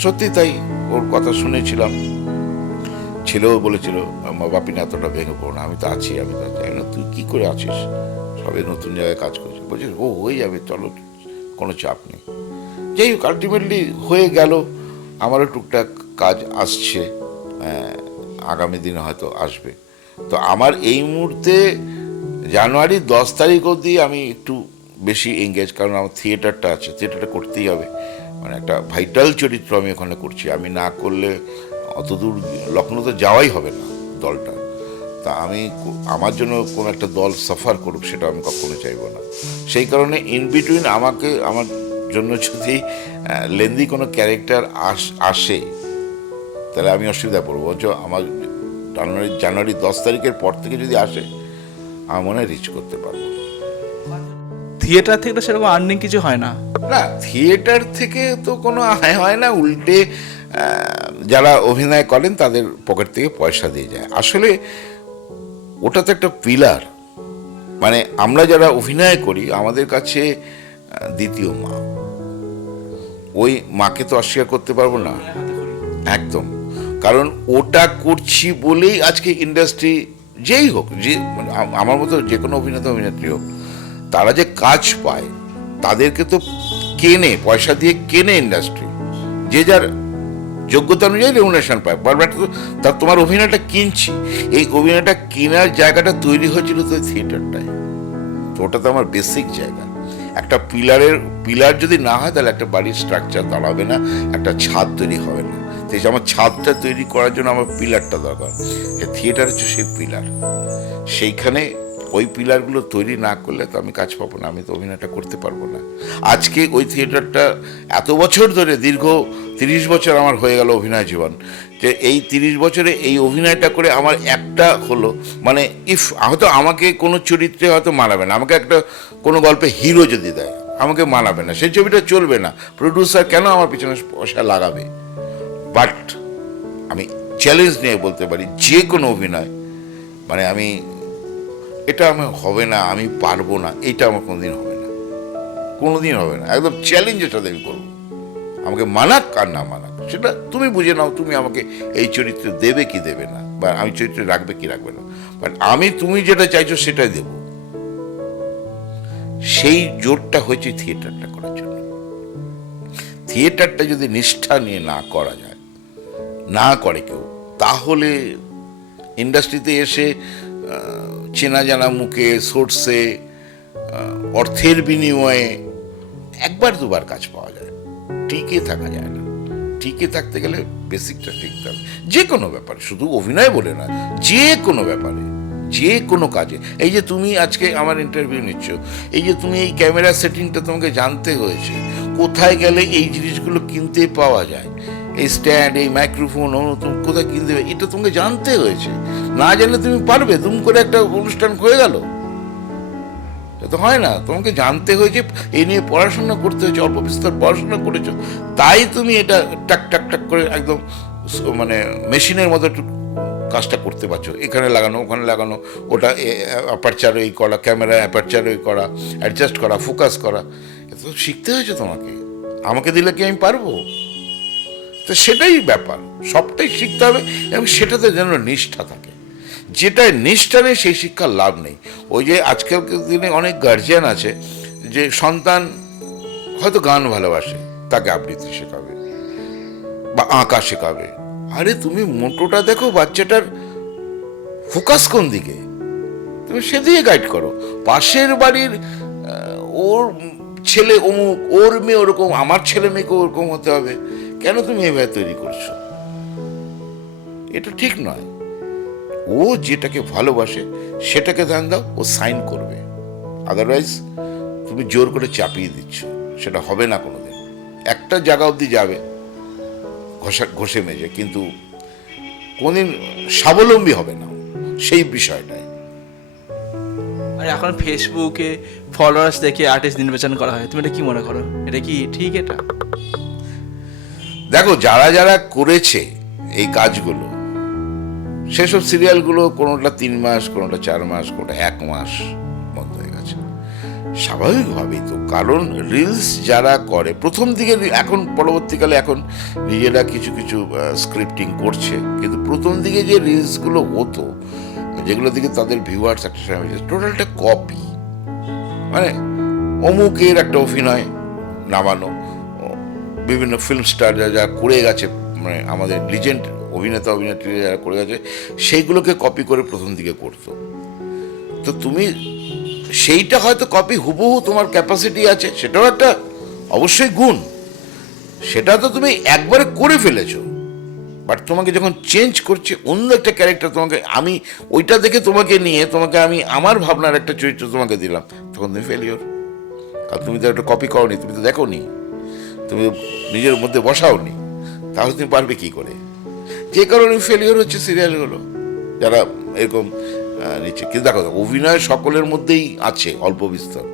সত্যি তাই, ওর কথা শুনেছিলাম, ছেলেও বলেছিল বাপিন এতটা ভেঙে পড়ো না, আমি তো আছি, আমি তো আছি। আমি বললাম, তুই কী করে আছিস? সবে নতুন জায়গায় কাজ করছিস। বলছিস ও হয়ে যাবে, চলো, কোনো চাপ নেই। যাই হোক, আলটিমেটলি হয়ে গেল। আমারও টুকটাক কাজ আসছে, আগামী দিনে হয়তো আসবে। তো আমার এই মুহূর্তে জানুয়ারির 10 তারিখ অবধি আমি একটু বেশি এঙ্গেজ, কারণ আমার থিয়েটারটা আছে, থিয়েটারটা করতেই হবে। মানে একটা ভাইটাল চরিত্র আমি ওখানে করছি, আমি না করলে অত দূর লখনৌতে যাওয়াই হবে না দলটা। তা আমি আমার জন্য কোনো একটা দল সাফার করুক, সেটা আমি কখনো চাইবো না। সেই কারণে ইন বিটুইন আমাকে, আমার জন্য যদি লেন্দি কোনো ক্যারেক্টার আসে, তাহলে আমি অসুবিধায় পড়বো। বলছো আমার জানুয়ারি 10 তারিখের পর থেকে যদি আসে, আমার মনে হয় রিচ করতে পারবো। থিয়েটার থেকে তো সেরকম আর্নিং কিছু হয় না। না, থিয়েটার থেকে তো কোনো আয় হয় না, উল্টে যারা অভিনয় করেন তাদের পকেট থেকে পয়সা দিয়ে যায়। আসলে ওটা তো একটা পিলার, মানে আমরা যারা অভিনয় করি আমাদের কাছে দ্বিতীয় মা। ওই মাকে তো অস্বীকার করতে পারবো না, একদম। কারণ ওটা করছি বলেই আজকে ইন্ডাস্ট্রি, যেই হোক, যে আমার মতো যে কোনো অভিনেতা অভিনেত্রী হোক, তারা যে কাজ পায়, তাদেরকে তো কেনে, পয়সা দিয়ে কেনে ইন্ডাস্ট্রি, যে যার যোগ্যতা অনুযায়ী রেমুনারেশন পায়। বারবার তো তার তোমার অভিনয়টা কিনছি, এই অভিনয়টা কেনার জায়গাটা তৈরি হয়েছিল তো থিয়েটারটায়। তো ওটা তো আমার বেসিক জায়গা। একটা পিলার যদি না হয়, তাহলে একটা বাড়ির স্ট্রাকচার দাঁড়াবে না, একটা ছাদ তৈরি হবে না। তো আমার ছাদটা তৈরি করার জন্য আমার পিলারটা দরকার। থিয়েটার হচ্ছে সেই পিলার। সেইখানে ওই পিলারগুলো তৈরি না করলে তো আমি কাজ পাবো না, আমি তো অভিনয়টা করতে পারবো না। আজকে ওই থিয়েটারটা এত বছর ধরে, দীর্ঘ 30 বছর আমার হয়ে গেল অভিনয় জীবন, যে এই 30 বছরে এই অভিনয়টা করে আমার একটা হলো, মানে হয়তো আমাকে কোনো চরিত্রে হয়তো মানাবে না, আমাকে একটা কোনো গল্পে হিরো যদি দেয়, আমাকে মানাবে না, সেই ছবিটা চলবে না। প্রডিউসার কেন আমার পিছনে পয়সা লাগাবে? বাট আমি চ্যালেঞ্জ নিয়ে বলতে পারি, যে কোনো অভিনয়, মানে আমি এটা আমার হবে না, আমি পারবো না, এটা আমার কোনোদিন হবে না, কোনোদিন হবে না। একদম চ্যালেঞ্জের সাথে আমি করবো। আমাকে মানাক আর না মানাক, সেটা তুমি বুঝে নাও, তুমি আমাকে এই চরিত্রে দেবে কি দেবে না, বা আমি চরিত্রে রাখবে কি রাখবে না। বাট আমি তুমি যেটা চাইছো সেটাই দেব। সেই জোরটা হয়েছে থিয়েটারটা করার জন্য। থিয়েটারটা যদি নিষ্ঠা নিয়ে না করা যায়, না করে কেউ, তাহলে ইন্ডাস্ট্রিতে এসে চেনা জানা মুখে, সোর্সে, অর্থের বিনিময়ে একবার দুবার কাজ পাওয়া যায়, টিকে থাকা যায় না। টিকে থাকতে গেলে বেসিকটা শিখতে হবে, যে কোনো ব্যাপারে, শুধু অভিনয় বলে না, যে কোনো ব্যাপারে, যে কোনো কাজে। এই যে তুমি আজকে আমার ইন্টারভিউ নিচ্ছ, এই যে তুমি এই ক্যামেরা সেটিংটা তোমাকে জানতে হয়েছে, কোথায় গেলে এই জিনিসগুলো কিনতে পাওয়া যায়, এই স্ট্যান্ড, এই মাইক্রোফোন, তুমি কোথায় কিনতে হবে, এটা তোমাকে জানতে হয়েছে। না জানলে তুমি পারবে দুম করে একটা অনুষ্ঠান হয়ে গেল? তো হয় না, তোমাকে জানতে হয়েছে, এই নিয়ে পড়াশোনা করতে হয়েছে, অল্প বিস্তর পড়াশোনা করেছো, তাই তুমি এটা টাক টাক টাক করে একদম মানে মেশিনের মতো একটু কাজটা করতে পারছো। এখানে লাগানো, ওখানে লাগানো, ওটা অ্যাপারচার এই করা, ক্যামেরা অ্যাপারচার ওই করা, অ্যাডজাস্ট করা, ফোকাস করা, এটা তো শিখতে হয়েছে তোমাকে। আমাকে দিলে কি আমি পারবো? তো সেটাই ব্যাপার, সবটাই শিখতে হবে, এবং সেটাতে যেন নিষ্ঠা থাকে। যেটা নিষ্ঠা নেই, সেই শিক্ষার লাভ নেই। ওই যে আজকালকার দিনে অনেক গার্জিয়ান আছে, যে সন্তান হয়তো গান ভালোবাসে, তাকে আবৃত্তি শেখাবে বা আঁকা শেখাবে। আরে তুমি মোটোটা দেখো, বাচ্চাটার ফোকাস কোন দিকে, তুমি সেদিকে গাইড করো। পাশের বাড়ির ওর ছেলে অমুক, ওর মেয়ে ওরকম, আমার ছেলে মেয়েকে ওরকম হতে হবে, কেন তুমি এভাবে তৈরি করছো? এটা ঠিক নয়। ও যেটাকে ভালোবাসে সেটাকে ধ্যান দাও, ও সাইন করবে। আদারওয়াইজ তুমি জোর করে চাপিয়ে দিচ্ছ, সেটা হবে না কোনোদিন। একটা জায়গা অবধি যাবে ঘষে মেজে, কিন্তু কোনদিন স্বাবলম্বী হবে না। সেই বিষয়টাই। আর এখন ফেসবুকে ফলোয়ার্স দেখে আর্টিস্ট নির্বাচন করা হয়, তুমি এটা কি মনে করো? এটা কি ঠিক? এটা দেখো, যারা যারা করেছে এই কাজগুলো, সেসব সিরিয়ালগুলো কোনোটা 3 মাস, কোনোটা 4 মাস, কোনোটা 1 মাস বন্ধ হয়ে গেছে। স্বাভাবিকভাবেই তো, কারণ রিলস যারা করে প্রথম দিকে, এখন পরবর্তীকালে এখন নিজেরা কিছু কিছু স্ক্রিপ্টিং করছে, কিন্তু প্রথম দিকে যে রিলসগুলো হতো, যেগুলো দিকে তাদের ভিউয়ার্স একটা সময় টোটালটা কপি, মানে অমুকের একটা অভিনয় নামানো, বিভিন্ন ফিল্ম স্টার যারা করে গেছে, মানে আমাদের লিজেন্ড অভিনেতা অভিনেত্রী যারা করে গেছে, সেইগুলোকে কপি করে প্রথম দিকে করতো। তো তুমি সেইটা হয়তো কপি হুবহু তোমার ক্যাপাসিটি আছে, সেটাও একটা অবশ্যই গুণ, সেটা তো তুমি একবারে করে ফেলেছো। বাট তোমাকে যখন চেঞ্জ করছে অন্য একটা ক্যারেক্টার, তোমাকে আমি ওইটা দেখে তোমাকে নিয়ে তোমাকে আমি আমার ভাবনার একটা চরিত্র তোমাকে দিলাম, তখন তুমি ফেলিওর। আর তুমি তো একটা কপি করোনি, তুমি তো দেখোনি, তুমি নিজের মধ্যে বসাওনি, তাহলে তুমি পারবে কি করে? যে কারণে ফেলিওর হচ্ছে সিরিয়ালগুলো যারা এরকম নিচ্ছে। কিন্তু দেখো, অভিনয় সকলের মধ্যেই আছে অল্প বিস্তর,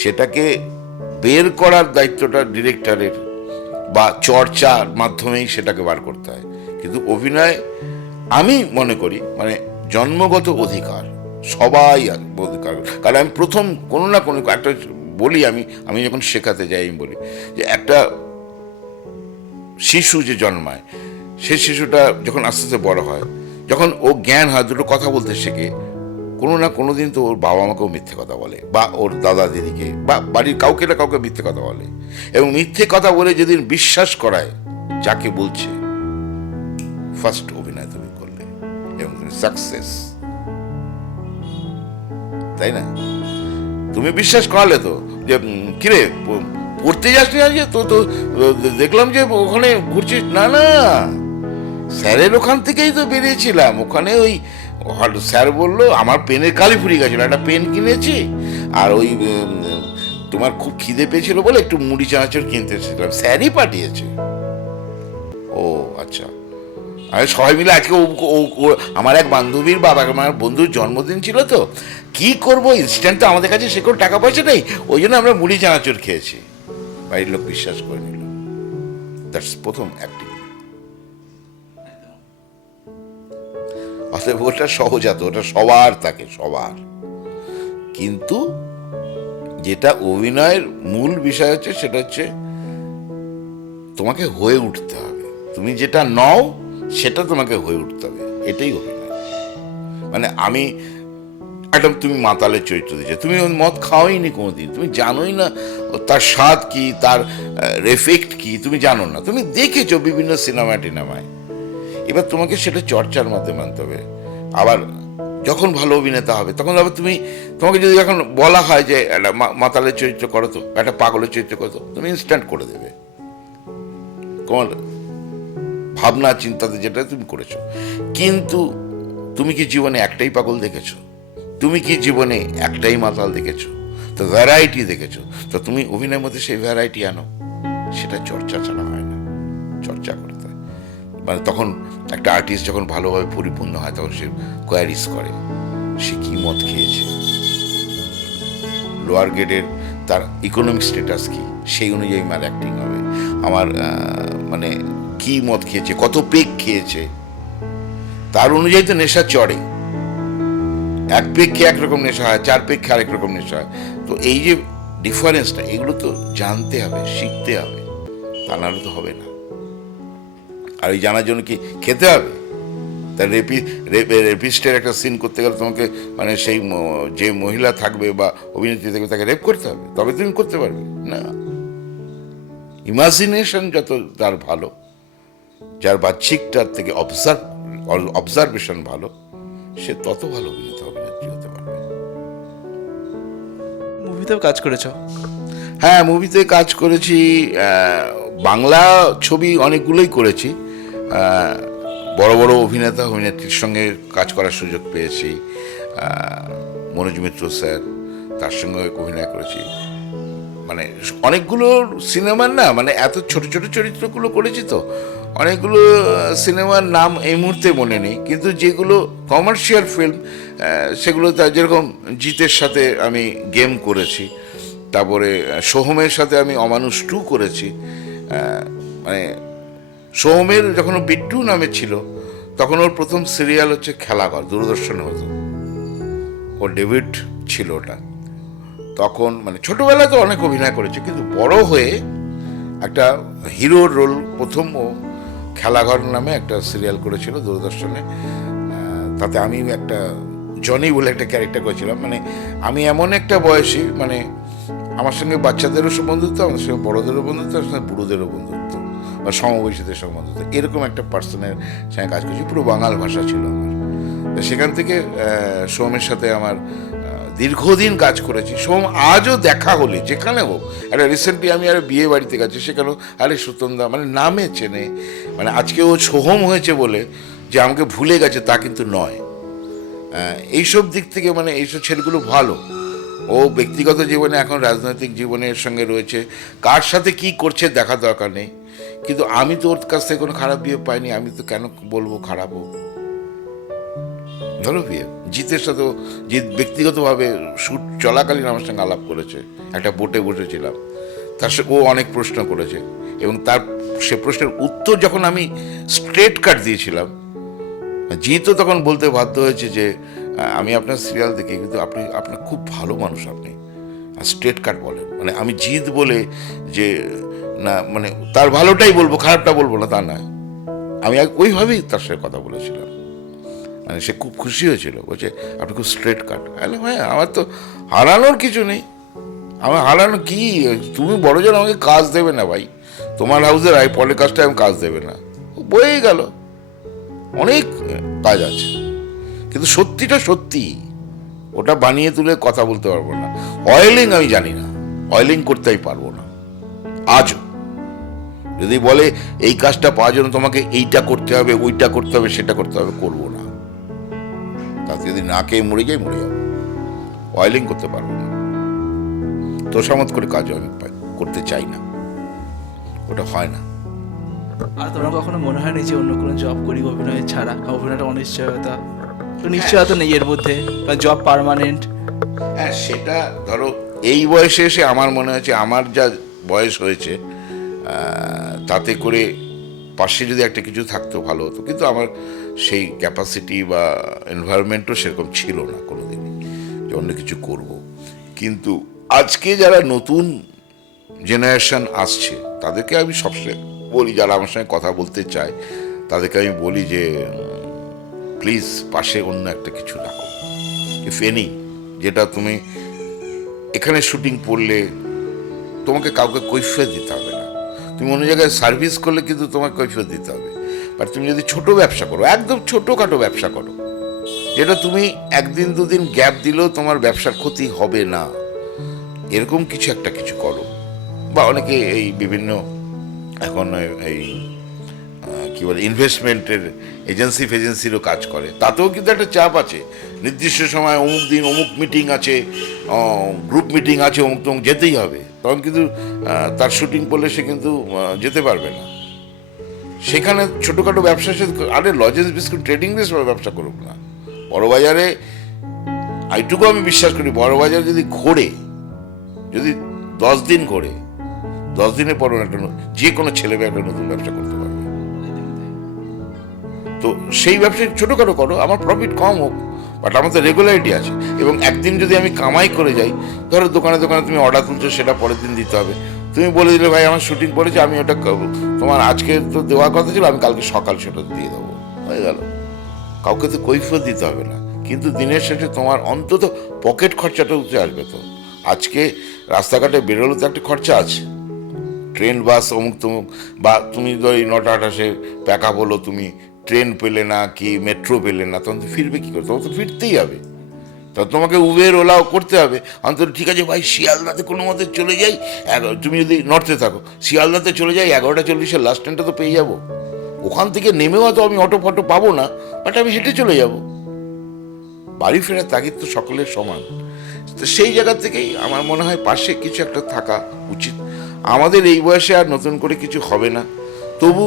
সেটাকে বের করার দায়িত্বটা ডিরেক্টরের বা চর্চার মাধ্যমেই সেটাকে বার করতে হয়। কিন্তু অভিনয় আমি মনে করি মানে জন্মগত অধিকার, সবাই অধিকার। কারণ আমি প্রথম কোনো না কোনো একটা বলি, আমি যখন শেখাতে যাই আমি বলি যে একটা শিশু যে জন্মায়, সেই শিশুটা যখন আস্তে আস্তে বড় হয়, যখন ও জ্ঞান হয়, দুটো কথা বলতে শেখে, কোনো না কোনো দিন তো ওর বাবা মাকেও মিথ্যে কথা বলে, বা ওর দাদা দিদিকে, বা বাড়ির কাউকে না কাউকে মিথ্যে কথা বলে, এবং মিথ্যে কথা বলে যেদিন বিশ্বাস করায় যাকে বলছে, ফার্স্ট অভিনয় তুমি করলে এবং তুমি সাকসেস, তাই না? তুমি বিশ্বাস করালে তো যে কিরে পড়তে যাস না, যে তো তো দেখলাম যে ওখানে ঘুরছিস, না না স্যারের ওখান থেকেই তো বেরিয়েছিলাম, ওখানে ওই স্যার বললো আমার পেনের কালি ফুরিয়ে গেছিলো, একটা পেন কিনেছি, আর ওই তোমার খুব খিদে পেয়েছিল বলে একটু মুড়ি চানাচুর কিনতে এসেছিলাম, স্যারই পাঠিয়েছে। ও আচ্ছা। আমি সবাই মিলে আজকে আমার এক বান্ধবীর বাবা, আমার বন্ধুর জন্মদিন ছিল, তো কি করবো, ইনস্ট্যান্ট তো আমাদের কাছে সে কোনো টাকা পয়সা নেই, ওই জন্য আমরা মুড়ি চানাচুর খেয়েছি। বাড়ির লোক বিশ্বাস করে নিল। দ্যাটস প্রথম অ্যাক্টিং। অতএব ওটা সহজাত, ওটা সবার থাকে, সবার। কিন্তু যেটা অভিনয়ের মূল বিষয় হচ্ছে, সেটা হচ্ছে তোমাকে হয়ে উঠতে হবে। তুমি যেটা নও সেটা তোমাকে হয়ে উঠতে হবে, এটাই অভিনয়। মানে আমি একটা, তুমি মাতালের চরিত্র দিয়েছো, তুমি মদ খাওয়াইনি কোনোদিন, তুমি জানোই না তার স্বাদ কি, তার এফেক্ট কি, তুমি জানো না, তুমি দেখেছো বিভিন্ন সিনেমা টিনেমায়। এবার তোমাকে সেটা চর্চার মাধ্যমে আনতে হবে। আবার যখন ভালো অভিনেতা হবে, তখন আবার তোমাকে যদি এখন বলা হয় যে একটা মাতালের চরিত্র করো, তো একটা পাগলের চরিত্র করো, তো তুমি ইনস্ট্যান্ট করে দেবে তোমার ভাবনা চিন্তাতে যেটা তুমি করেছো। কিন্তু তুমি কি জীবনে একটাই পাগল দেখেছো? তুমি কি জীবনে একটাই মাতাল দেখেছো? তো ভ্যারাইটি দেখেছো, তো তুমি অভিনয়ের মধ্যে সেই ভ্যারাইটি আনো। সেটা চর্চা ছাড়া হয় না, চর্চা করতে হয়। মানে তখন একটা আর্টিস্ট যখন ভালোভাবে পরিপূর্ণ হয়, তখন সে কোয়ারিস করে সে কি মদ খেয়েছে, লোয়ার গ্রেডের তার ইকোনমিক স্ট্যাটাস কি, সেই অনুযায়ী আমার অ্যাক্টিং হবে। আমার মানে কি মদ খেয়েছে, কত পেক খেয়েছে, তার অনুযায়ী তো নেশা চড়ে। 1 পেক খেয়ে একরকম নেশা হয়, 4 পেক খেয়ে আরেক রকম নেশা হয়। তো এই যে ডিফারেন্সটা, এগুলো তো জানতে হবে, শিখতে হবে, তা নাহলে তো হবে না। আর এই জানার জন্য কি খেতে হবে? তার রেপিস্টের একটা সিন করতে গেলে তোমাকে মানে সেই যে মহিলা থাকবে বা অভিনেত্রী থাকবে তাকে রেপ করতে হবে, তবে তুমি করতে পারবে না। ইমাজিনেশন যত তার ভালো, যার বাহ্যিকটার থেকে অবজারভেশন ভালো, সে তত ভালো অভিনেতা অভিনেত্রী হতে পারবে। মুভিতেও কাজ করেছো? হ্যাঁ, মুভিতে কাজ করেছি। বাংলা ছবি অনেকগুলোই করেছি। বড় বড় অভিনেতা অভিনেত্রীর সঙ্গে কাজ করার সুযোগ পেয়েছি। মনোজ মিত্র স্যার, তার সঙ্গে অভিনয় করেছি। মানে অনেকগুলো সিনেমার না, মানে এত ছোট ছোট চরিত্রগুলো করেছি, তো অনেকগুলো সিনেমার নাম এই মুহূর্তে মনে নেই, কিন্তু যেগুলো কমার্শিয়াল ফিল্ম সেগুলো যেরকম জিতের সাথে আমি গেম করেছি, তারপরে সোহমের সাথে আমি অমানুষ 2 করেছি। মানে সোহমের যখন ও বিট্টু নামে ছিল তখন ওর প্রথম সিরিয়াল হচ্ছে খেলাঘর, দূরদর্শনে হতো, ওর ডেবিট ছিল ওটা। তখন মানে ছোটবেলায় তো অনেক অভিনয় করেছে, কিন্তু বড় হয়ে একটা হিরোর রোল প্রথম ও খেলাঘর নামে একটা সিরিয়াল করেছিল দূরদর্শনে। তাতে আমি একটা জনি বলে একটা ক্যারেক্টার করেছিলাম। মানে আমি এমন একটা বয়সী, মানে আমার সঙ্গে বাচ্চাদেরও বন্ধুত্ব, আমার সঙ্গে বড়োদেরও বন্ধুত্ব, আমার সঙ্গে বুড়োদেরও বন্ধুত্ব, বা সমবয়সীদের সঙ্গে বন্ধুত্ব, এরকম একটা পার্সনের সঙ্গে কাজ করছি। পুরো বাঙাল ভাষা ছিল আমার। তো সেখান থেকে সোমের সাথে আমার দীর্ঘদিন কাজ করেছি। সোম আজও দেখা হলে যেখানে হোক, একটা রিসেন্টলি আমি আর বিয়ে বাড়িতে গেছি, সেখানেও আরে সুতন্দা মানে নামে চেনে। মানে আজকে ও সোহম হয়েছে বলে যে আমাকে ভুলে গেছে তা কিন্তু নয়। এইসব দিক থেকে মানে এইসব ছেলেগুলো ভালো। ও ব্যক্তিগত জীবনে এখন রাজনৈতিক জীবনের সঙ্গে রয়েছে, কার সাথে কি করছে দেখা দরকার নেই। কিন্তু আমি তো ওর কাছ থেকে কোনো খারাপ বিয়ে পাইনি, আমি তো কেন বলবো খারাপ হোক। ধরো বিয়ে জিতের সাথেও, জিৎ ব্যক্তিগতভাবে শ্যুট চলাকালীন আমার সঙ্গে আলাপ করেছে, একটা বোটে বসেছিলাম, তার সঙ্গে ও অনেক প্রশ্ন করেছে, এবং তার সে প্রশ্নের উত্তর যখন আমি স্ট্রেট কাট দিয়েছিলাম, জিতও তখন বলতে বাধ্য হয়েছে যে আমি আপনার সিরিয়াল দেখি, কিন্তু আপনার খুব ভালো মানুষ, আপনি স্ট্রেট কাট বলেন। মানে আমি জিত বলে যে না, মানে তার ভালোটাই বলবো, খারাপটা বলবো না তা নয়, আমি ওইভাবেই তার সাথে কথা বলেছিলাম। মানে সে খুব খুশি হয়েছিল, বলছে আপনি খুব স্ট্রেট কাট। হ্যাঁ, আমার তো হারানোর কিছু নেই, আমার হারানো কি, তুমি বড়জন আমাকে কাজ দেবে না ভাই, তোমার হাউসের পরের কাজটা আমি কাজ দেবে না, বয়েই গেল, অনেক কাজ আছে। কিন্তু সত্যিটা সত্যি, ওটা বানিয়ে তুলে কথা বলতে পারবো না। অয়েলিং আমি জানি না, অয়েলিং করতে আমি পারবো না আজও। যদি বলে এই কাজটা পাওয়ার জন্য তোমাকে এইটা করতে হবে, ওইটা করতে হবে, সেটা করতে হবে, করবো না। তাতে যদি না খেয়ে মরে যাই, মরে যাবো। অয়েলিং করতে পারবো না, তোষামত করে কাজ আমি করতে চাই না, ওটা হয় না। আর তোমার কখনো মনে হয়নি যে অন্য কোনো জব করি অভিনয় ছাড়া? অভিনয়টা অনিশ্চয়তা, তো নিশ্চয়তা নেই এর মধ্যে, জব পার্মানেন্ট। হ্যাঁ, সেটা ধরো এই বয়সে এসে আমার মনে হচ্ছে, আমার যা বয়স হয়েছে তাতে করে পাশে যদি একটা কিছু থাকতো ভালো হতো, কিন্তু আমার সেই ক্যাপাসিটি বা এনভায়রনমেন্টও সেরকম ছিল না কোনোদিনই যে অন্য কিছু করব। কিন্তু আজকে যারা নতুন জেনারেশন আসছে তাদেরকে আমি সবসময় বলি, যারা আমার সঙ্গে কথা বলতে চায় তাদেরকে আমি বলি যে প্লিজ পাশে অন্য একটা কিছু রাখো, ইফ এনি, যেটা তুমি এখানে শুটিং পড়লে তোমাকে কাউকে কৈফিয়ত দিতে হবে না। তুমি অন্য জায়গায় সার্ভিস করলে কিন্তু তোমাকে কৈফিয়ত দিতে হবে। বাট তুমি যদি ছোট ব্যবসা করো, একদম ছোটোখাটো ব্যবসা করো, যেটা তুমি একদিন দুদিন গ্যাপ দিলেও তোমার ব্যবসার ক্ষতি হবে না, এরকম কিছু একটা কিছু করো। বা অনেকে এই বিভিন্ন এখন এই কী বলে ইনভেস্টমেন্টের এজেন্সিরও কাজ করে, তাতেও কিন্তু একটা চাপ আছে, নির্দিষ্ট সময় অমুক দিন অমুক মিটিং আছে, গ্রুপ মিটিং আছে, অমুক তমুক যেতেই হবে। তখন কিন্তু তার শুটিং করলে সে কিন্তু যেতে পারবে না। সেখানে ছোটোখাটো ব্যবসার সাথে, আরে লজেন্স বিস্কুট ট্রেডিং বেস ব্যবসা করুক না। বড়বাজারে এইটুকু আমি বিশ্বাস করি, বড়বাজার যদি ঘোরে, যদি 10 দিন ঘোরে, 10 দিনের পর একটা যে কোনো ছেলে একটা নতুন ব্যবসা করতে পারবে। তো সেই ব্যবসায় ছোটোখাটো করো, আমার প্রফিট কম হোক, বাট আমার তো রেগুলারিটি আছে। এবং একদিন যদি আমি কামাই করে যাই, ধরো দোকানে দোকানে তুমি অর্ডার তুলছো, সেটা পরের দিন দিতে হবে, তুমি বলে দিলে ভাই আমার শুটিং পড়েছে, আমি ওটা তোমার আজকে তো দেওয়ার কথা ছিল, আমি কালকে সকাল সেটা দিয়ে দেবো, হয়ে গেল। কাউকে তো কৈফিয়ত দিতে হবে না, কিন্তু দিনের শেষে তোমার অন্তত পকেট খরচাটা উঠে আসবে। তো আজকে রাস্তাঘাটে বেরোলে তো একটা খরচা আছে, ট্রেন বাস অমুক তমুক, বা তুমি ধরো 9টা 28-এ প্যাক আপ হলো, তুমি ট্রেন পেলে না কি মেট্রো পেলে না, তখন তো ফিরবে কী করে? তখন তো ফিরতেই হবে, তখন তোমাকে উবের ওলাও করতে হবে। অন্তত ঠিক আছে ভাই, শিয়ালদাতে কোনো মতে চলে যাই, তুমি যদি নর্থে থাকো, শিয়ালদাতে চলে যাই 11:40 লাস্ট ট্রেনটা তো পেয়ে যাবো। ওখান থেকে নেমেও তো আমি অটো ফটো পাবো না, বাট আমি হেঁটে চলে যাব। বাড়ি ফেরার তাগিদ তো সকলের সমান। তো সেই জায়গা থেকেই আমার মনে হয় পাশে কিছু একটা থাকা উচিত। আমাদের এই বয়সে আর নতুন করে কিছু হবে না, তবু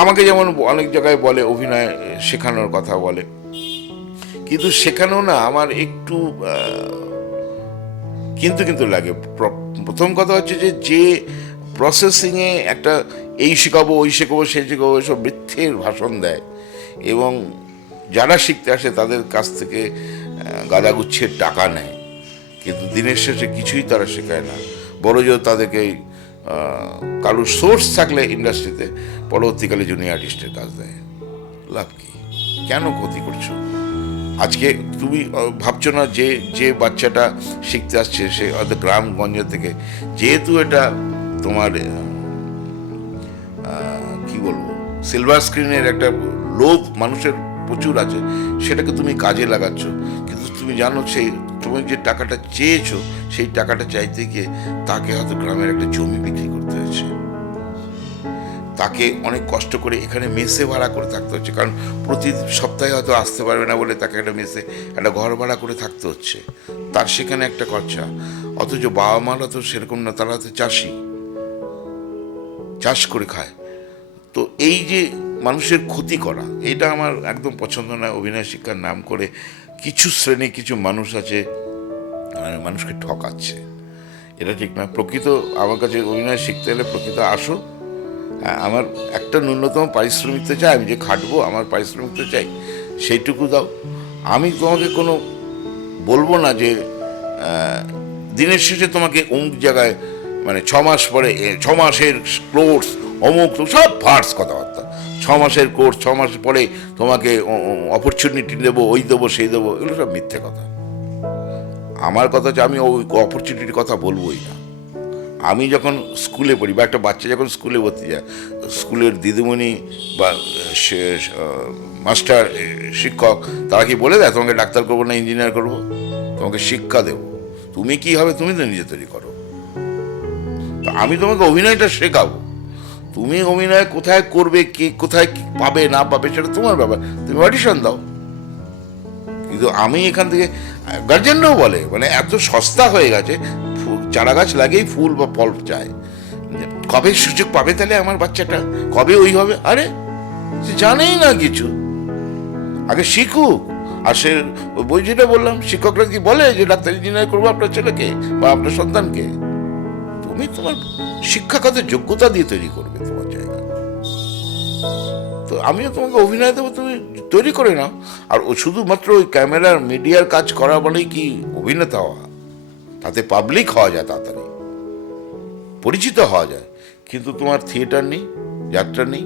আমাকে যেমন অনেক জায়গায় বলে অভিনয় শেখানোর কথা বলে, কিন্তু শেখানো না আমার একটু কিন্তু কিন্তু লাগে। প্রথম কথা হচ্ছে যে প্রসেসিংয়ে একটা এই শেখাবো ওই শেখাবো সেই শেখাবো এসব মিথ্যের ভাষণ দেয়, এবং যারা শিখতে আসে তাদের কাছ থেকে গাদাগুচ্ছের টাকা নেয়, কিন্তু দিনের শেষে কিছুই তারা শেখায় না। বড় জোর তাদেরকে কারোর সোর্স থাকলে ইন্ডাস্ট্রিতে পরবর্তীকালে জুনিয়র আর্টিস্টের কাজ দেয়। লাভ কি? কেন ক্ষতি করছো? আজকে তুমি ভাবছো না যে যে বাচ্চাটা শিখতে আসছে সে হয়তো গ্রামগঞ্জ থেকে, যেহেতু এটা তোমার কি বলবো সিলভার স্ক্রিনের একটা লোভ মানুষের প্রচুর আছে, সেটাকে তুমি কাজে লাগাচ্ছ, কিন্তু তুমি জানো সেই তুমি যে টাকাটা চেয়েছো সেই টাকাটা চাইতে গিয়ে তাকে হয়তো গ্রামের একটা জমি বিক্রি করতে হয়েছে, তাকে অনেক কষ্ট করে এখানে মেসে ভাড়া করে থাকতে হচ্ছে, কারণ প্রতি সপ্তাহে হয়তো আসতে পারবে না বলে তাকে একটা মেসে একটা ঘর ভাড়া করে থাকতে হচ্ছে, তার সেখানে একটা খরচা। অথচ বাবা মারা তো সেরকম না, তারা তো চাষি, চাষ করে খায়। তো এই যে মানুষের ক্ষতি করা, এটা আমার একদম পছন্দ নয়। অভিনয় শিক্ষার নাম করে কিছু শ্রেণী কিছু মানুষ আছে মানুষকে ঠকাচ্ছে, এটা ঠিক না। প্রকৃত আমার কাছে অভিনয় শিখতে হলে প্রকৃত আসো, আমার একটা ন্যূনতম পারিশ্রমিক তো চাই, আমি যে খাটবো আমার পারিশ্রমিক তো চাই, সেইটুকু দাও। আমি তোমাকে কোনো বলবো না যে দিনের শেষে তোমাকে অমুক জায়গায় মানে 6 মাস পরে 6 মাসের কোর্স অমুক সব ফার্স কথাবার্তা। 6 মাসের কোর্স 6 মাস পরে তোমাকে অপরচুনিটি দেবো, ওই দেবো সেই দেবো, এগুলো সব মিথ্যে কথা। আমার কথা হচ্ছে আমি ওই অপরচুনিটির কথা বলবোই না। আমি যখন স্কুলে পড়ি বা একটা বাচ্চা যখন স্কুলে ভর্তি যায়, স্কুলের দিদিমণি বা মাস্টার শিক্ষক তারা কি বলে দেয় তোমাকে ডাক্তার করবো না ইঞ্জিনিয়ার করবো? তোমাকে শিক্ষা দেবো, তুমি কি হবে তুমি তো নিজে তৈরি করো। তো আমি তোমাকে অভিনয়টা শেখাবো, তুমি অভিনয় কোথায় করবে, কে কোথায় পাবে না পাবে সেটা তোমার ব্যাপার, তুমি অডিশন দাও। কিন্তু আমি এখান থেকে গার্জেনরাও বলে মানে এত সস্তা হয়ে গেছে, চারা গাছ লাগেই ফুল বা ফল চায়, কবে সুযোগ পাবে তাহলে আমার বাচ্চাটা, কবে ওই হবে? আরে সে জানেই না কিছু, আগে শিখুক। আর সে বই যেটা বললাম, শিক্ষকরা কি বলে যে ডাক্তার ইঞ্জিনিয়ার করবো আপনার ছেলেকে বা আপনার সন্তানকে? তুমি তোমার শিক্ষাগত যোগ্যতা দিয়ে তৈরি করবে তোমার জায়গা। তো আমিও তোমাকে অভিনয় দেবো, তুমি তৈরি করে নাও। আর ও শুধুমাত্র ওই ক্যামেরার মিডিয়ার কাজ করা বলেই কি অভিনেতা হওয়া? তাতে পাবলিক হওয়া যায়, তাড়াতাড়ি পরিচিত হওয়া যায়, কিন্তু তোমার থিয়েটার নেই, যাত্রা নেই,